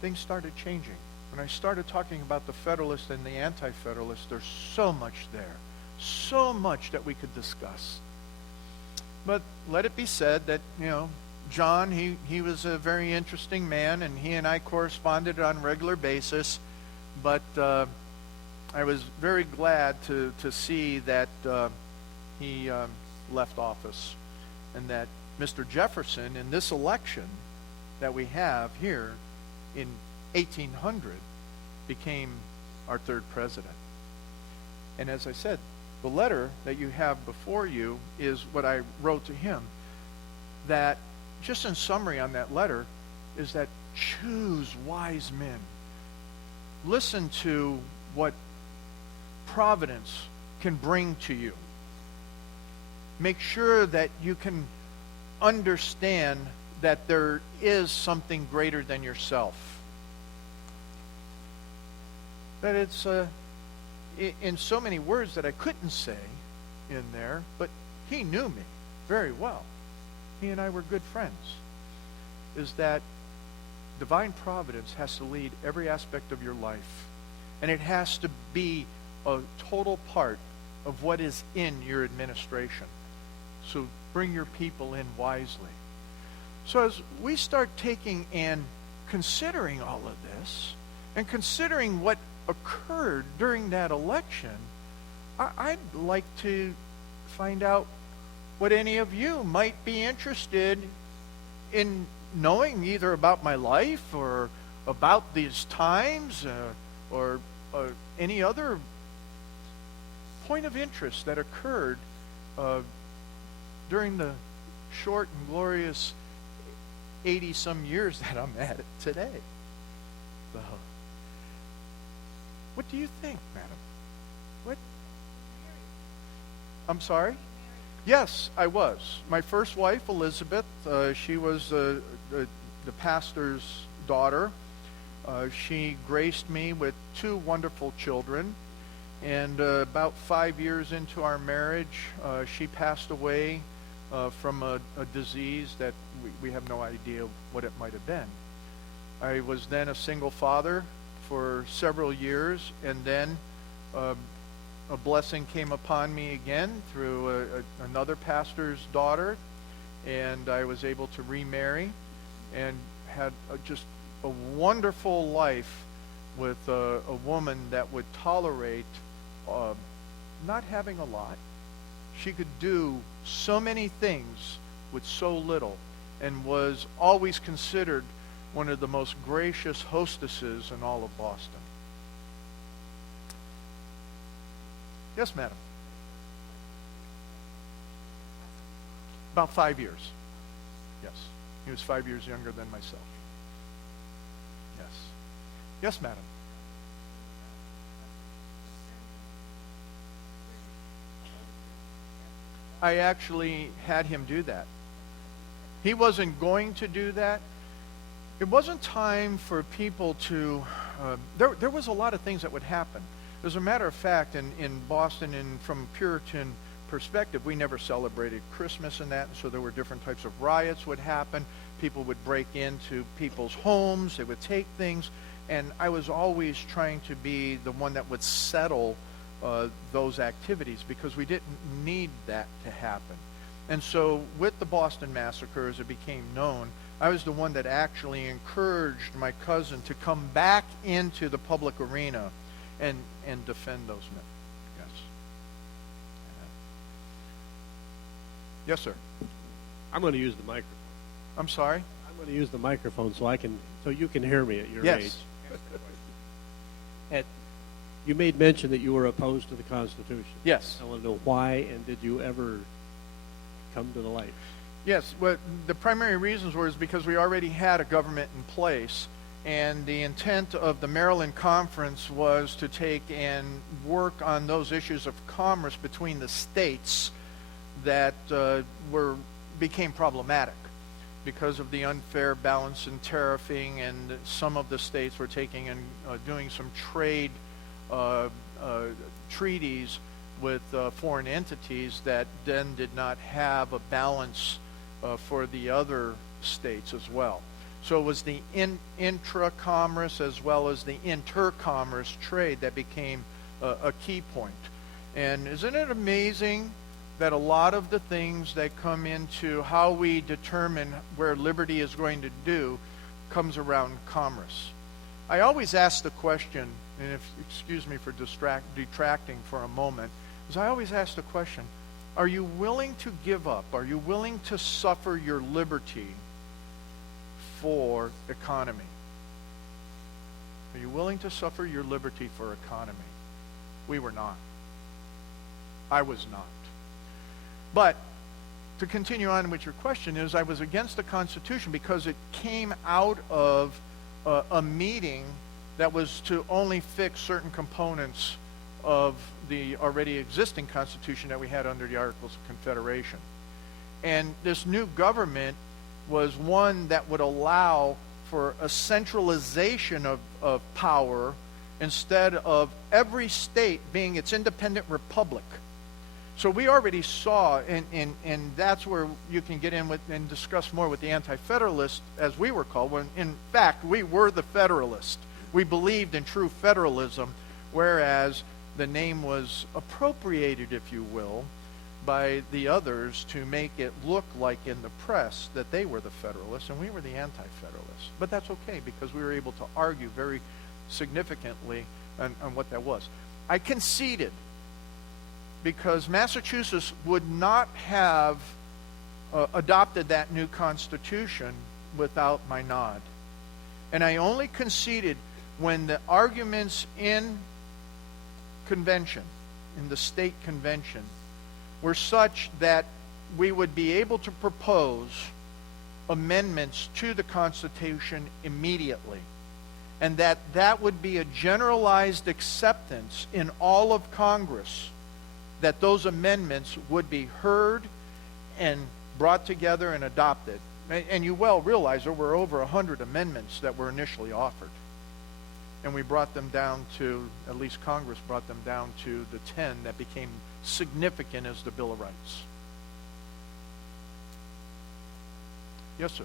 Things started changing. When I started talking about the Federalists and the Anti-Federalists, there's so much there, so much that we could discuss. But let it be said that, John, he was a very interesting man, and he and I corresponded on a regular basis. But I was very glad to see that he left office, and that Mr. Jefferson, in this election that we have here in 1800, became our third president. And as I said, the letter that you have before you is what I wrote to him. That, just in summary on that letter, is that choose wise men. Listen to what providence can bring to you. Make sure that you can understand that there is something greater than yourself. That it's in so many words that I couldn't say in there, but he knew me very well. He and I were good friends. Is that divine providence has to lead every aspect of your life. and it has to be a total part of what is in your administration. So bring your people in wisely. So as we start taking and considering all of this, and considering what occurred during that election, I'd like to find out what any of you might be interested in knowing, either about my life or about these times or any other point of interest that occurred during the short and glorious 80-some years that I'm at it today. So, what do you think, madam? What? I'm sorry? Yes, I was. My first wife, Elizabeth, she was the pastor's daughter. She graced me with 2 wonderful children. And about 5 years into our marriage, she passed away from a disease that we have no idea what it might have been. I was then a single father for several years, and then a blessing came upon me again through another pastor's daughter, and I was able to remarry and had just a wonderful life with a woman that would tolerate not having a lot. She could do so many things with so little, and was always considered one of the most gracious hostesses in all of Boston. Yes, madam. About 5 years. Yes. He was 5 years younger than myself. Yes. Yes, madam. I actually had him do that. He wasn't going to do that. It wasn't time for people to... there was a lot of things that would happen. As a matter of fact, in Boston, and from a Puritan perspective, we never celebrated Christmas and that, and so there were different types of riots would happen. People would break into people's homes. They would take things. And I was always trying to be the one that would settle those activities, because we didn't need that to happen. And so with the Boston Massacre, as it became known, I was the one that actually encouraged my cousin to come back into the public arena and defend those men. Yes. Yes, sir. I'm going to use the microphone. I'm sorry? I'm going to use the microphone so you can hear me at your yes. age. You made mention that you were opposed to the Constitution. Yes. I want to know why, and did you ever come to the light? Yes. Well, the primary reasons were because we already had a government in place, and the intent of the Maryland Conference was to take and work on those issues of commerce between the states that became problematic because of the unfair balance in tariffing, and some of the states were taking and doing some trade treaties with foreign entities that then did not have a balance for the other states as well. So it was the intra-commerce as well as the inter-commerce trade that became a key point. And isn't it amazing that a lot of the things that come into how we determine where liberty is going to do comes around commerce? I always ask the question, and excuse me for detracting for a moment, is I always ask the question, are you willing to give up? Are you willing to suffer your liberty for economy? Are you willing to suffer your liberty for economy? We were not. I was not. But to continue on with your question is, I was against the Constitution because it came out of a meeting that was to only fix certain components of the already existing Constitution that we had under the Articles of Confederation. And this new government was one that would allow for a centralization of power instead of every state being its independent republic. So we already saw, and that's where you can get in with and discuss more with the anti-federalists, as we were called, when in fact we were the Federalists. We believed in true federalism, whereas the name was appropriated, if you will, by the others to make it look like in the press that they were the Federalists and we were the Anti-Federalists. But that's okay, because we were able to argue very significantly on what that was. I conceded, because Massachusetts would not have adopted that new Constitution without my nod. And I only conceded when the arguments in convention, in the state convention, were such that we would be able to propose amendments to the Constitution immediately, and that would be a generalized acceptance in all of Congress, that those amendments would be heard and brought together and adopted. And you well realize there were over 100 amendments that were initially offered. And we brought them down to, at least Congress brought them down to the 10 that became significant as the Bill of Rights. Yes, sir.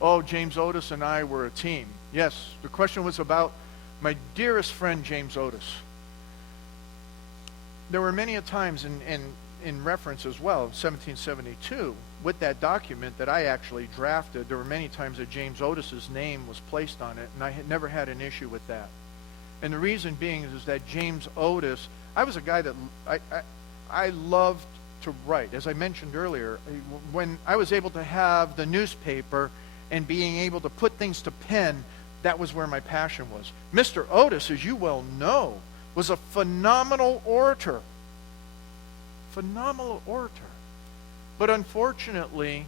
Oh, James Otis and I were a team. Yes, the question was about my dearest friend, James Otis. There were many a times in reference as well, 1772, with that document that I actually drafted, there were many times that James Otis's name was placed on it, and I had never had an issue with that. And the reason being is that James Otis, I was a guy that I loved to write. As I mentioned earlier, when I was able to have the newspaper and being able to put things to pen, that was where my passion was. Mr. Otis, as you well know, was a phenomenal orator. Phenomenal orator. But unfortunately,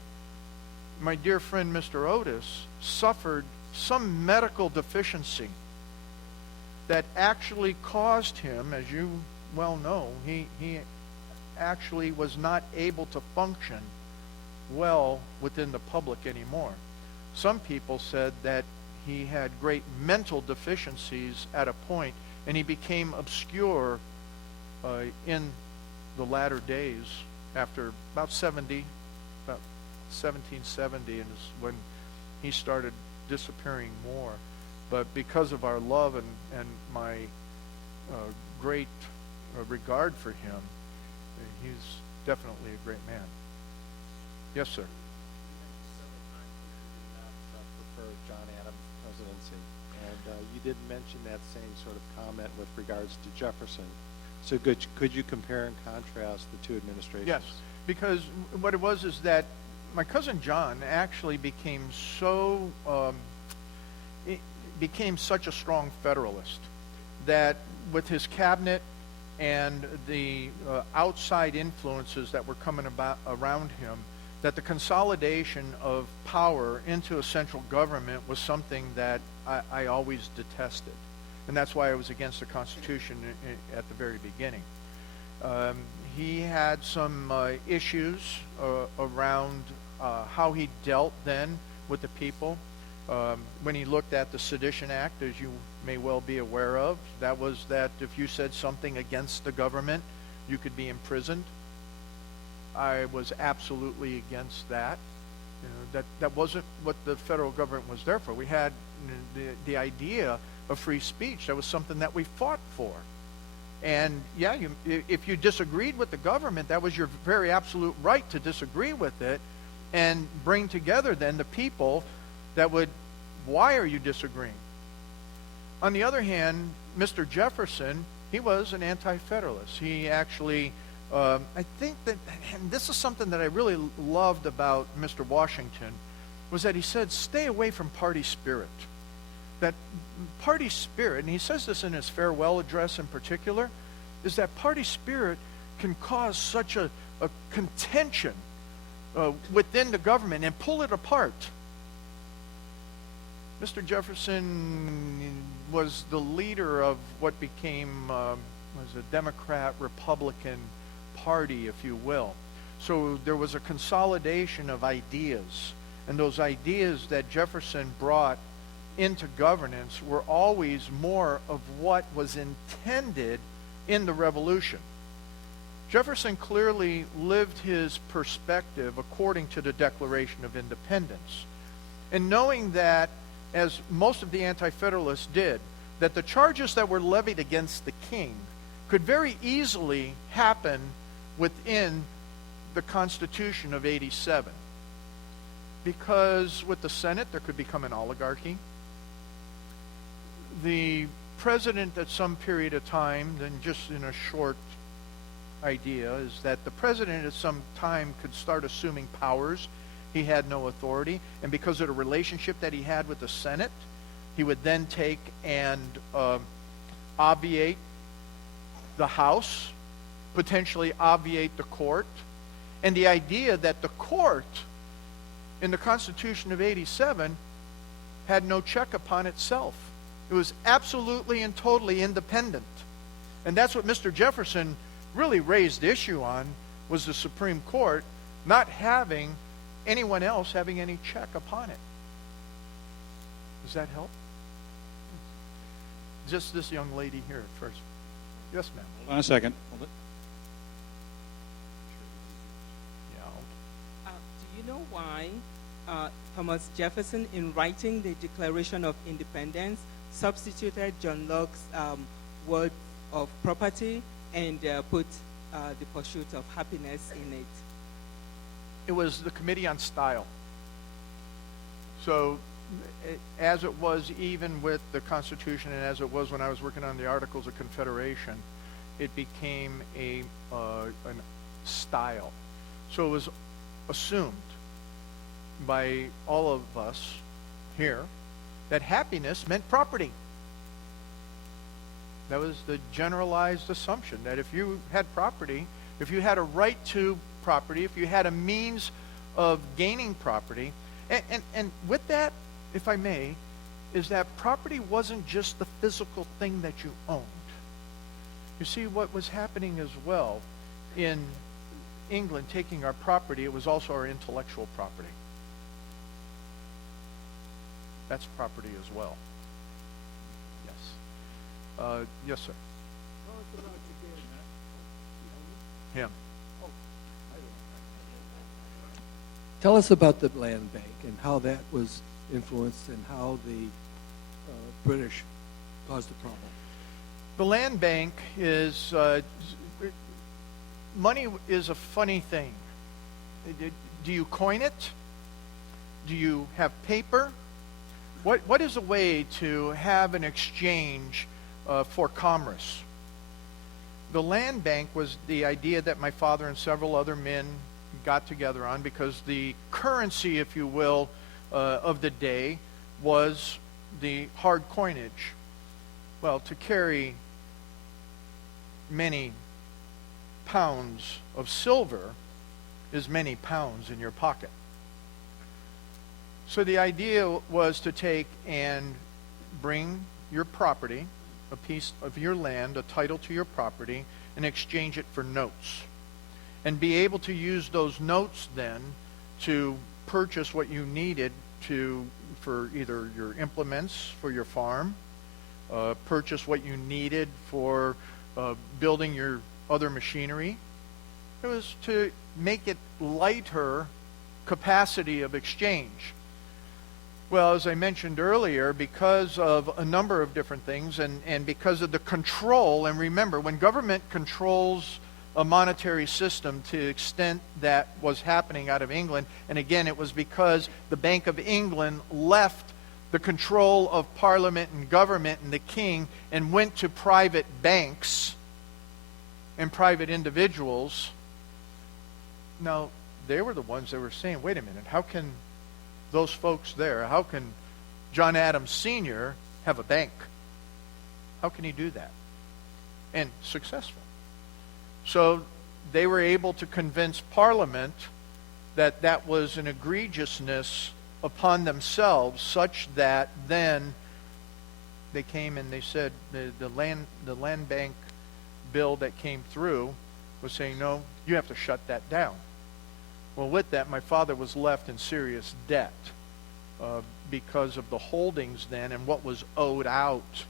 my dear friend Mr. Otis suffered some medical deficiency that actually caused him, as you well know, he actually was not able to function well within the public anymore. Some people said that he had great mental deficiencies at a point, and he became obscure in the latter days after about 1770, and is when he started disappearing more. But because of our love and my great regard for him, he's definitely a great man. Yes, sir. Prefer John Adams' presidency, and you did mention that same sort of comment with regards to Jefferson. So could you compare and contrast the two administrations? Yes, because what it was is that my cousin John actually became such a strong Federalist that with his cabinet and the outside influences that were coming about around him, that the consolidation of power into a central government was something that I always detested. And that's why I was against the Constitution at the very beginning. He had some issues around how he dealt then with the people. When he looked at the Sedition Act, as you may well be aware of, that was that if you said something against the government, you could be imprisoned. I was absolutely against that. That wasn't what the federal government was there for. We had the idea of free speech. That was something that we fought for. And yeah, if you disagreed with the government, that was your very absolute right to disagree with it and bring together then the people that would, why are you disagreeing? On the other hand, Mr. Jefferson, he was an anti-federalist. He actually, I think that, and this is something that I really loved about Mr. Washington, was that he said, stay away from party spirit. That party spirit, and he says this in his farewell address in particular, is that party spirit can cause such a contention within the government and pull it apart. Mr. Jefferson was the leader of what became was a Democrat-Republican party, if you will. So there was a consolidation of ideas, and those ideas that Jefferson brought into governance were always more of what was intended in the Revolution. Jefferson clearly lived his perspective according to the Declaration of Independence. And knowing that, as most of the Anti-Federalists did, that the charges that were levied against the king could very easily happen within the Constitution of 87. Because with the Senate, there could become an oligarchy. The president at some period of time, then just in a short idea, is that the president at some time could start assuming powers. He had no authority, and because of the relationship that he had with the Senate, he would then take and obviate the House, potentially obviate the court. And the idea that the court in the Constitution of 87 had no check upon itself. It was absolutely and totally independent. And that's what Mr. Jefferson really raised issue on, was the Supreme Court not having anyone else having any check upon it. Does that help? Just this young lady here at first. Yes, ma'am. Hold on a second. Hold it. Yeah. Do you know why Thomas Jefferson, in writing the Declaration of Independence, substituted John Locke's word of property and put the pursuit of happiness in it? It was the Committee on Style. So, as it was even with the Constitution, and as it was when I was working on the Articles of Confederation, it became an style. So it was assumed by all of us here that happiness meant property. That was the generalized assumption, that if you had property, if you had a right to property, if you had a means of gaining property, and with that, if I may, is that property wasn't just the physical thing that you owned. You see, what was happening as well in England taking our property, it was also our intellectual property. That's property as well. Yes. Yes, sir. Him. Tell us about the land bank and how that was influenced and how the British caused the problem. The land bank is, money is a funny thing. Do you coin it? Do you have paper? What is a way to have an exchange for commerce? The land bank was the idea that my father and several other men got together on, because the currency, if you will, of the day was the hard coinage. Well, to carry many pounds of silver is many pounds in your pocket. So the idea was to take and bring your property, a piece of your land, a title to your property, and exchange it for notes. And be able to use those notes then to purchase what you needed for either your implements for your farm, purchase what you needed for building your other machinery. It was to make it lighter capacity of exchange. Well, as I mentioned earlier, because of a number of different things and because of the control, and remember, when government controls a monetary system to the extent that was happening out of England, and again, it was because the Bank of England left the control of Parliament and government and the king and went to private banks and private individuals. Now, they were the ones that were saying, wait a minute, how can those folks there, how can John Adams Sr. have a bank? How can he do that? And successful. So they were able to convince Parliament that that was an egregiousness upon themselves, such that then they came and they said the land bank bill that came through was saying, no, you have to shut that down. Well, with that, my father was left in serious debt because of the holdings then and what was owed out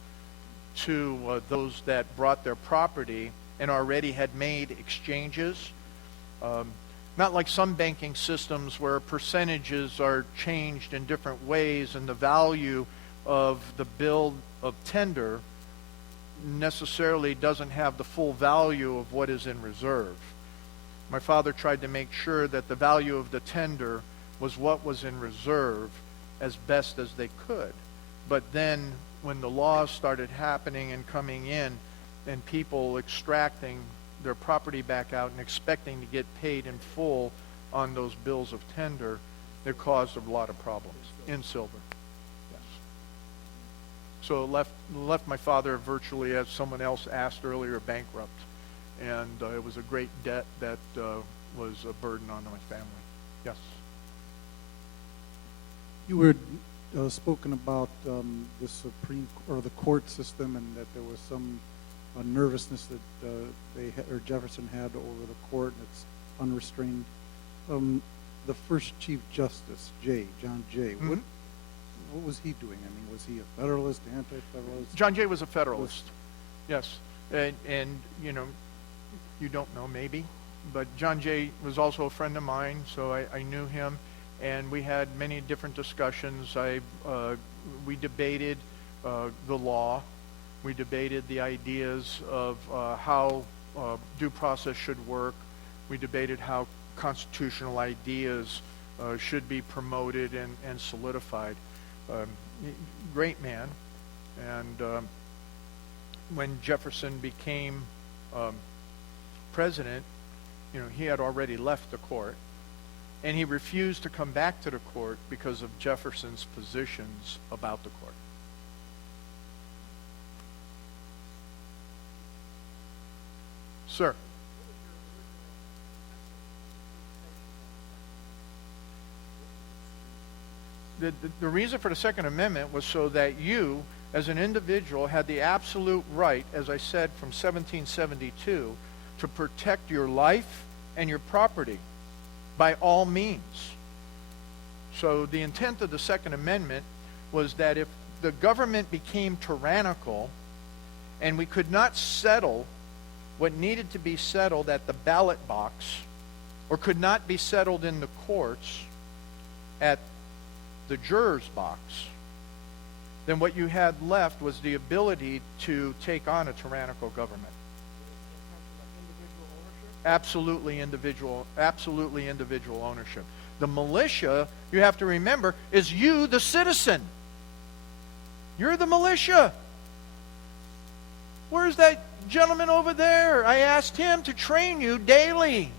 to those that brought their property and already had made exchanges. Not like some banking systems where percentages are changed in different ways and the value of the bill of tender necessarily doesn't have the full value of what is in reserve. My father tried to make sure that the value of the tender was what was in reserve as best as they could. But then when the laws started happening and coming in and people extracting their property back out and expecting to get paid in full on those bills of tender, it caused a lot of problems in silver. Yes. So it left my father virtually, as someone else asked earlier, bankrupt. And it was a great debt that was a burden on my family. Yes. You were spoken about the Supreme or the court system, and that there was some nervousness that Jefferson had over the court, and it's unrestrained. The first Chief Justice, John Jay, Mm-hmm. what was he doing? I mean, was he a Federalist, anti-Federalist? John Jay was a Federalist. Yes. And you know, you don't know maybe, but John Jay was also a friend of mine, so I knew him, and we had many different discussions. We debated the law. We debated the ideas of how due process should work. We debated how constitutional ideas should be promoted and solidified. Great man. And when Jefferson became president, you know, he had already left the court, and he refused to come back to the court because of Jefferson's positions about the court. Sir. The reason for the Second Amendment was so that you, as an individual, had the absolute right, as I said, from 1772, to protect your life and your property by all means. So the intent of the Second Amendment was that if the government became tyrannical and we could not settle what needed to be settled at the ballot box, or could not be settled in the courts at the juror's box, then what you had left was the ability to take on a tyrannical government. Absolutely individual ownership. The militia, you have to remember, is you, the citizen. You're the militia. Where's that gentleman over there? I asked him to train you daily.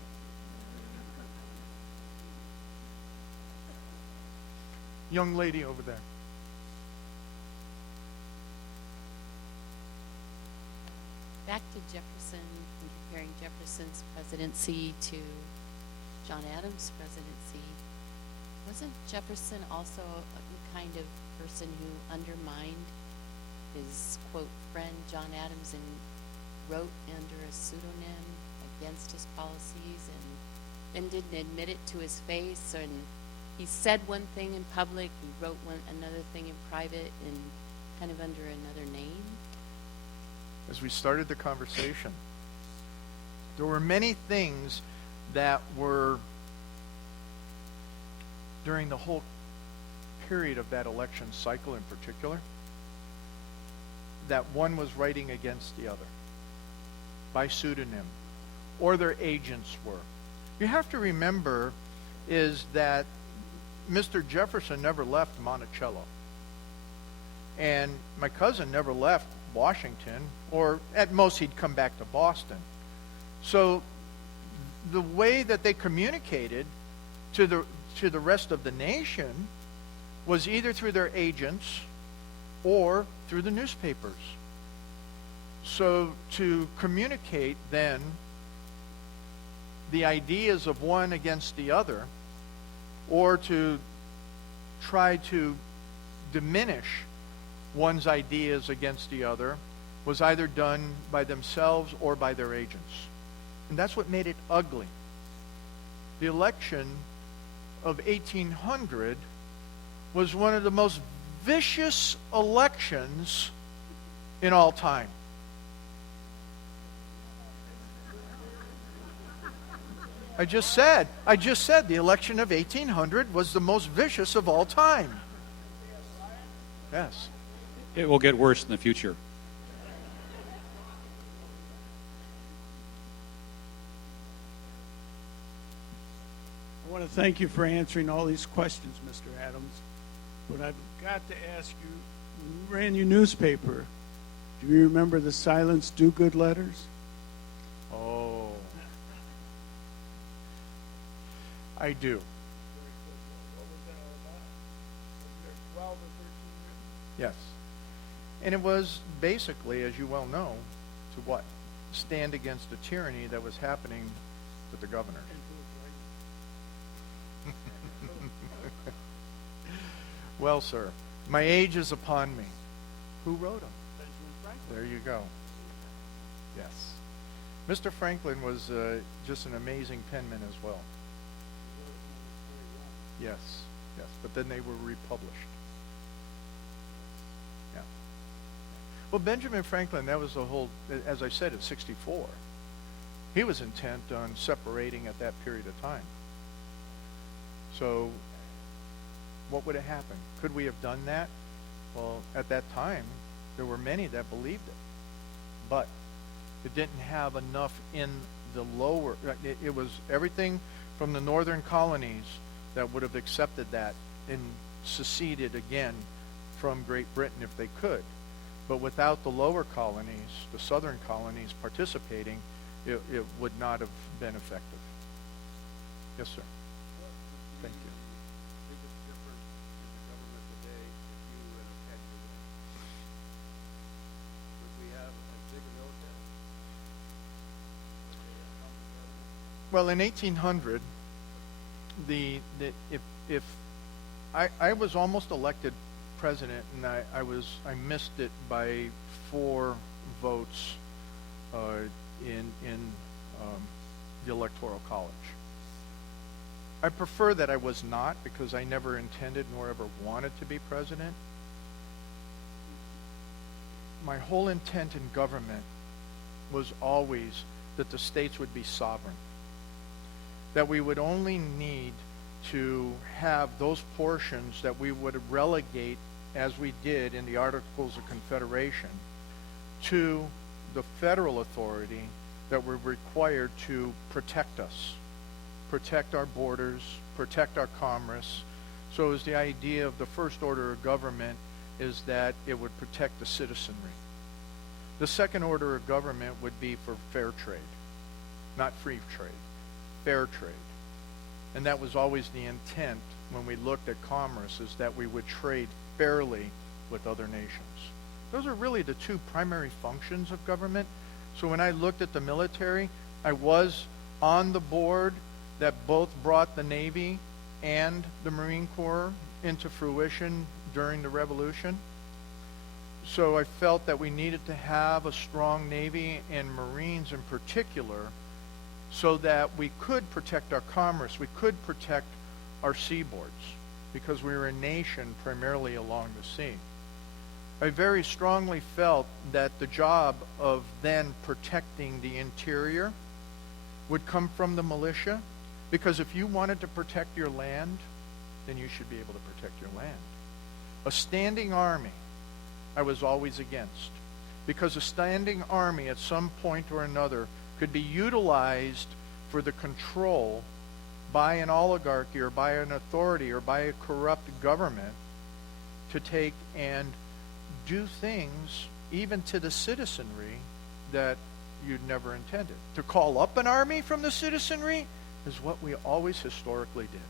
Young lady over there. Back to Jefferson, and comparing Jefferson's presidency to John Adams' presidency, wasn't Jefferson also a kind of person who undermined his, quote, friend John Adams and wrote under a pseudonym against his policies and didn't admit it to his face? And he said one thing in public, he wrote another thing in private, and kind of under another name? As we started the conversation, there were many things that were, during the whole period of that election cycle in particular, that one was writing against the other by pseudonym, or their agents were. You have to remember is that Mr. Jefferson never left Monticello, and my cousin never left Washington, or at most he'd come back to Boston. So the way that they communicated to the rest of the nation was either through their agents or through the newspapers. So to communicate then the ideas of one against the other, or to try to diminish one's ideas against the other, was either done by themselves or by their agents. And that's what made it ugly. The election of 1800 was one of the most vicious elections in all time. I just said the election of 1800 was the most vicious of all time. Yes. It will get worse in the future. I want to thank you for answering all these questions, Mr. Adams. But I've got to ask you, when you ran your newspaper, do you remember the Silence Do Good letters? Oh. I do. Yes. And it was basically, as you well know, to what? Stand against the tyranny that was happening with the governor. Well, sir, my age is upon me. Who wrote them? Benjamin Franklin. There you go. Yes. Mr. Franklin was just an amazing penman as well. Yes, yes. But then they were republished. Yeah. Well, Benjamin Franklin, that was the whole, as I said, at 64. He was intent on separating at that period of time. So what would have happened? Could we have done that? Well, at that time, there were many that believed it. But it didn't have enough in the lower, it was everything from the northern colonies that would have accepted that and seceded again from Great Britain if they could. But without the lower colonies, the southern colonies participating, it would not have been effective. Yes, sir. Thank you. Well, in 1800, if I was almost elected president, and I missed it by 4 votes in the Electoral College. I prefer that I was not, because I never intended nor ever wanted to be president. My whole intent in government was always that the states would be sovereign, that we would only need to have those portions that we would relegate, as we did in the Articles of Confederation, to the federal authority that were required to protect us, protect our borders, protect our commerce. So it was the idea of the first order of government is that it would protect the citizenry. The second order of government would be for fair trade, not free trade, fair trade. And that was always the intent when we looked at commerce, is that we would trade fairly with other nations. Those are really the 2 primary functions of government. So when I looked at the military, I was on the board that both brought the Navy and the Marine Corps into fruition during the Revolution. So I felt that we needed to have a strong Navy and Marines in particular, so that we could protect our commerce, we could protect our seaboards, because we were a nation primarily along the sea. I very strongly felt that the job of then protecting the interior would come from the militia, because if you wanted to protect your land, then you should be able to protect your land. A standing army, I was always against, because a standing army at some point or another could be utilized for the control by an oligarchy or by an authority or by a corrupt government to take and do things even to the citizenry that you'd never intended. To call up an army from the citizenry is what we always historically did.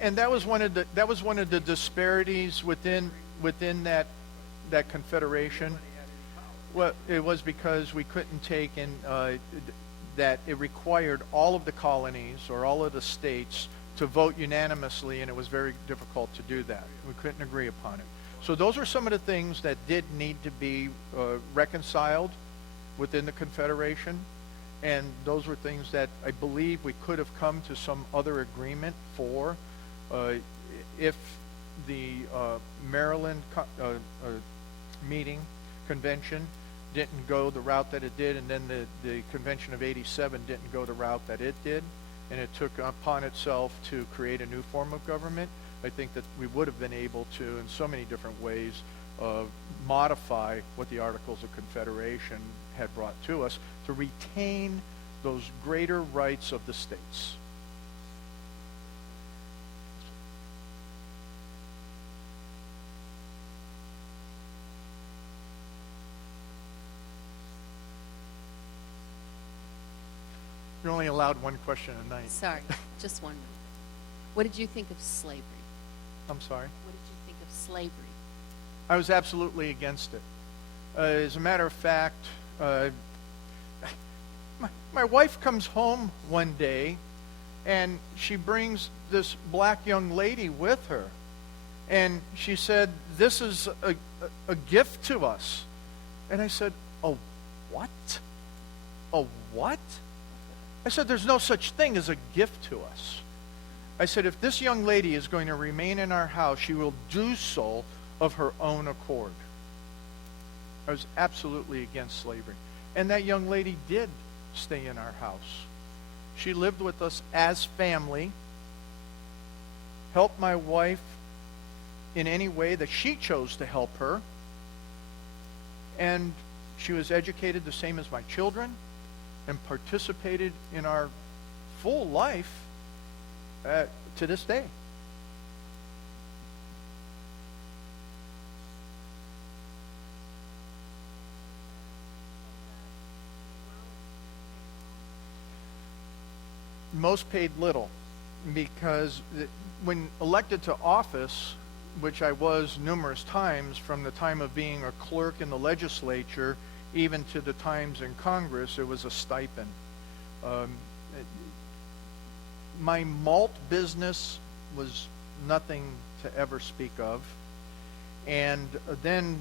And that was one of the disparities within that confederation. Well, it was because we couldn't take in that it required all of the colonies or all of the states to vote unanimously, and it was very difficult to do that. We couldn't agree upon it. So those are some of the things that did need to be reconciled within the confederation, and those were things that I believe we could have come to some other agreement for. If the Maryland convention, didn't go the route that it did, and then the convention of 87 didn't go the route that it did, and it took upon itself to create a new form of government. I think that we would have been able to, in so many different ways, modify what the Articles of Confederation had brought to us to retain those greater rights of the states. You're only allowed one question a night. Sorry, just one minute. What did you think of slavery? I'm sorry? What did you think of slavery? I was absolutely against it. As a matter of fact, my wife comes home one day, and she brings this black young lady with her. And she said, "This is a gift to us." And I said, "A what? A what?" I said, "There's no such thing as a gift to us." I said, "If this young lady is going to remain in our house, she will do so of her own accord." I was absolutely against slavery. And that young lady did stay in our house. She lived with us as family, helped my wife in any way that she chose to help her, and she was educated the same as my children and participated in our full life to this day. Most paid little, because when elected to office, which I was numerous times, from the time of being a clerk in the legislature even to the times in Congress, it was a stipend. My malt business was nothing to ever speak of. And then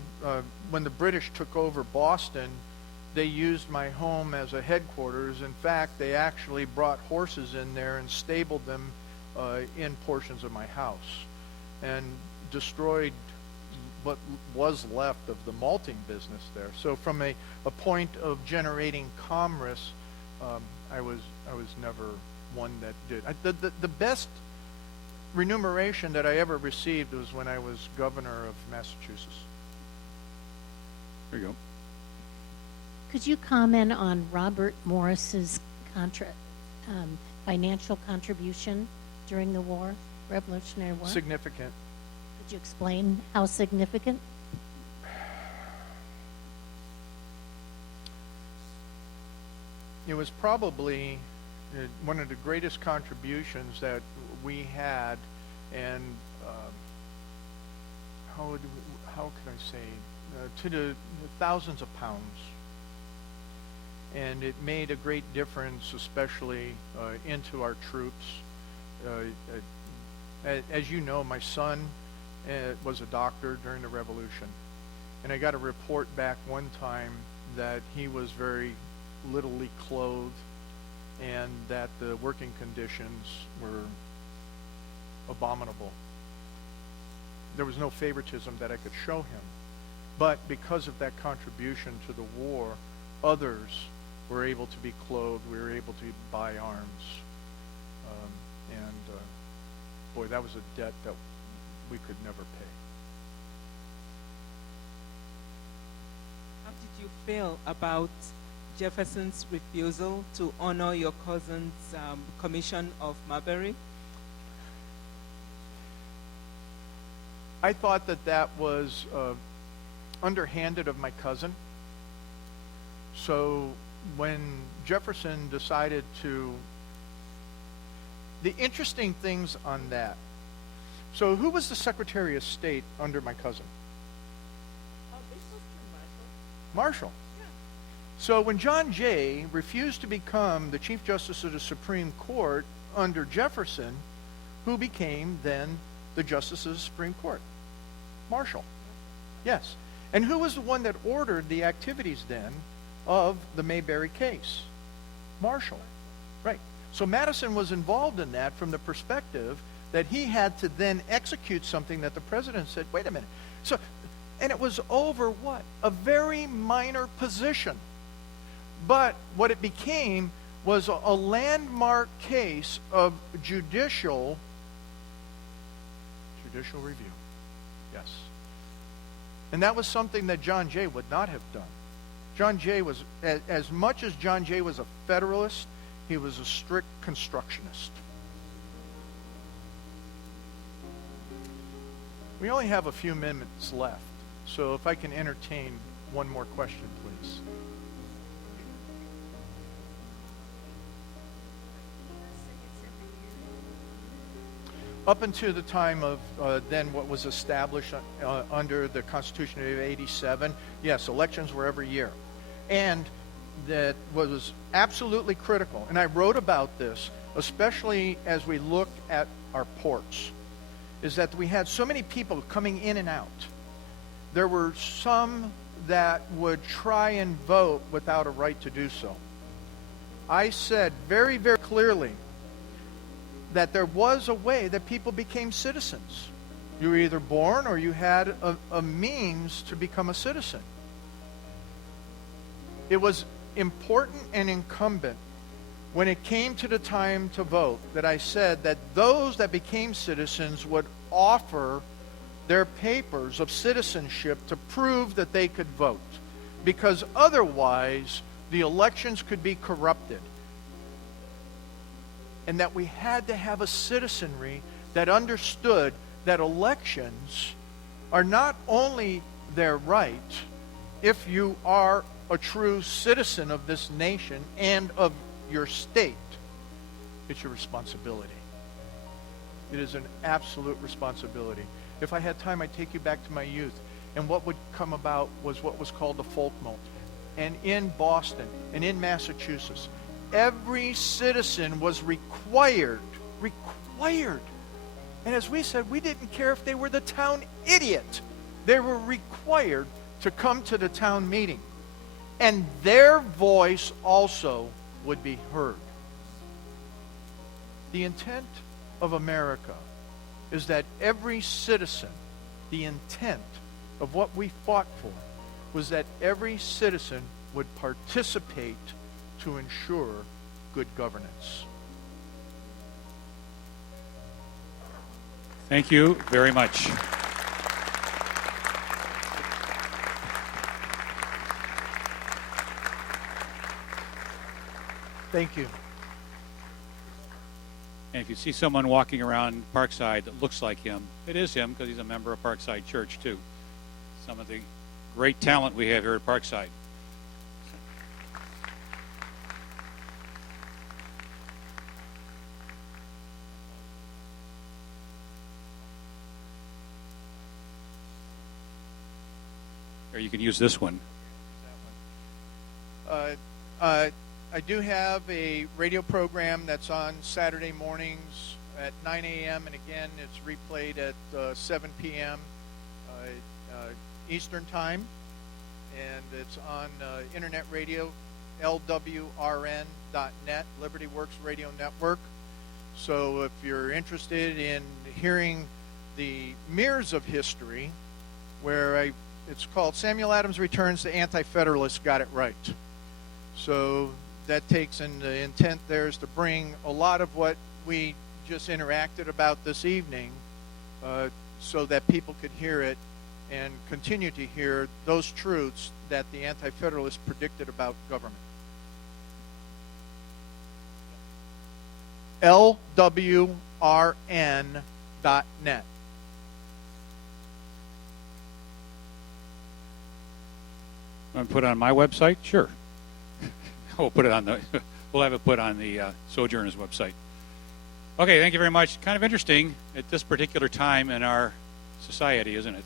when the British took over Boston, they used my home as a headquarters. In fact, they actually brought horses in there and stabled them in portions of my house and destroyed what was left of the malting business there. So from a point of generating commerce, I was never one that did. The best remuneration that I ever received was when I was governor of Massachusetts. There you go. Could you comment on Robert Morris's financial contribution during the war, Revolutionary War? Significant. Could you explain how significant? It was probably one of the greatest contributions that we had, and how can I say, to the thousands of pounds. And it made a great difference, especially into our troops. As you know, my son was a doctor during the Revolution. And I got a report back one time that he was very littly clothed and that the working conditions were abominable. There was no favoritism that I could show him. But because of that contribution to the war, others were able to be clothed, we were able to buy arms. Boy, that was a debt that we could never pay. How did you feel about Jefferson's refusal to honor your cousin's commission of Marbury? I thought that was underhanded of my cousin. So when Jefferson decided to, the interesting things on that. So who was the Secretary of State under my cousin? Marshall. Yeah. So when John Jay refused to become the Chief Justice of the Supreme Court under Jefferson, who became then the Justice of the Supreme Court? Marshall. Yes. And who was the one that ordered the activities then of the Mayberry case? Marshall. Right. So Madison was involved in that from the perspective that he had to then execute something that the president said, wait a minute. So And it was over what? A very minor position. But what it became was a landmark case of judicial review. Yes. And that was something that John Jay would not have done. John Jay was, as much as John Jay was a Federalist, he was a strict constructionist. We only have a few minutes left, so if I can entertain one more question, please. Up until the time of then what was established under the Constitution of 87, yes, elections were every year. And that was absolutely critical. And I wrote about this, especially as we look at our ports, is that we had so many people coming in and out. There were some that would try and vote without a right to do so. I said very, very clearly that there was a way that people became citizens. You were either born or you had a means to become a citizen. It was important and incumbent when it came to the time to vote that I said that those that became citizens would offer their papers of citizenship to prove that they could vote, because otherwise the elections could be corrupted. And that we had to have a citizenry that understood that elections are not only their right if you are a true citizen of this nation and of your state, it's your responsibility. It is an absolute responsibility. If I had time, I'd take you back to my youth. And what would come about was what was called the Folkmote. And in Boston and in Massachusetts, every citizen was required. And as we said, we didn't care if they were the town idiot. They were required to come to the town meeting. And their voice also would be heard. The intent of America is that every citizen, the intent of what we fought for was that every citizen would participate to ensure good governance. Thank you very much. Thank you. And if you see someone walking around Parkside that looks like him, it is him because he's a member of Parkside Church too. Some of the great talent we have here at Parkside. Or you can use this one. I do have a radio program that's on Saturday mornings at 9 a.m. and again it's replayed at 7 p.m. Eastern Time, and it's on internet radio, lwrn.net, Liberty Works Radio Network. So if you're interested in hearing the mirrors of history, where it's called Samuel Adams Returns, the Anti-Federalists Got It Right. So that takes, and the intent there is to bring a lot of what we just interacted about this evening so that people could hear it and continue to hear those truths that the Anti-Federalists predicted about government. lwrn.net. Want to put it on my website? Sure. We'll put it on the. We'll have it put on the Sojourners website. Okay, thank you very much. Kind of interesting at this particular time in our society, isn't it,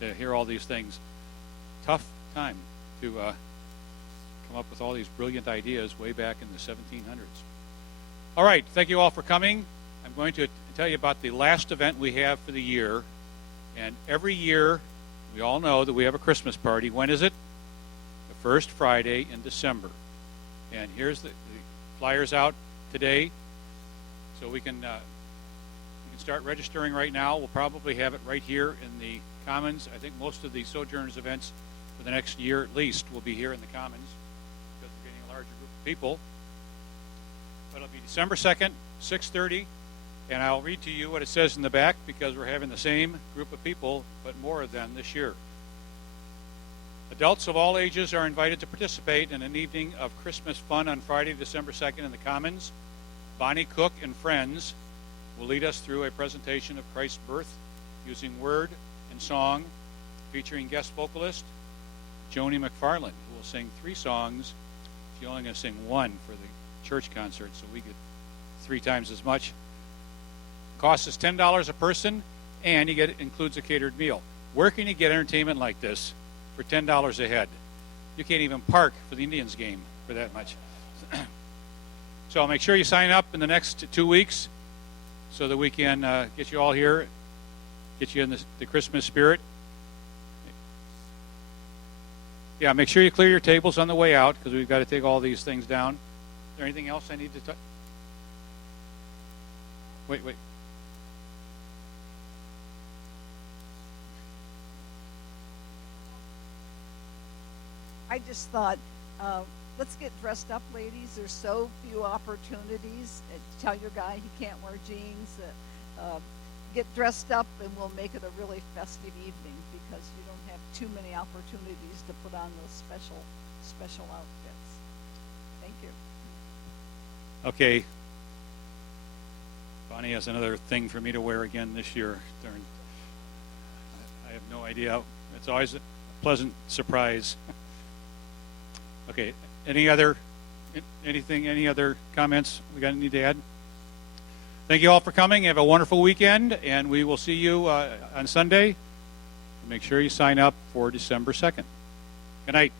to hear all these things. Tough time to come up with all these brilliant ideas way back in the 1700s. All right, thank you all for coming. I'm going to tell you about the last event we have for the year. And every year, we all know that we have a Christmas party. When is it? The first Friday in December. And here's the flyers out today, so we can start registering right now. We'll probably have it right here in the Commons. I think most of the Sojourners events for the next year at least will be here in the Commons because we're getting a larger group of people. But it'll be December 2nd, 6:30, and I'll read to you what it says in the back because we're having the same group of people, but more of them this year. Adults of all ages are invited to participate in an evening of Christmas fun on Friday, December 2nd in the Commons. Bonnie Cook and friends will lead us through a presentation of Christ's birth using word and song, featuring guest vocalist Joni McFarland, who will sing 3 songs. She's only going to sing 1 for the church concert, so we get 3 times as much. Cost is $10 a person, and includes a catered meal. Where can you get entertainment like this for $10 a head? You can't even park for the Indians game for that much. So make sure you sign up in the next 2 weeks so that we can get you all here, get you in the Christmas spirit. Yeah, make sure you clear your tables on the way out because we've got to take all these things down. Is there anything else I need to Wait. I just thought, let's get dressed up, ladies. There's so few opportunities. Tell your guy he can't wear jeans. Get dressed up, and we'll make it a really festive evening because you don't have too many opportunities to put on those special outfits. Thank you. Okay. Bonnie has another thing for me to wear again this year. I have no idea. It's always a pleasant surprise. Okay. Any other comments we need to add? Thank you all for coming. Have a wonderful weekend, and we will see you on Sunday. Make sure you sign up for December 2nd. Good night.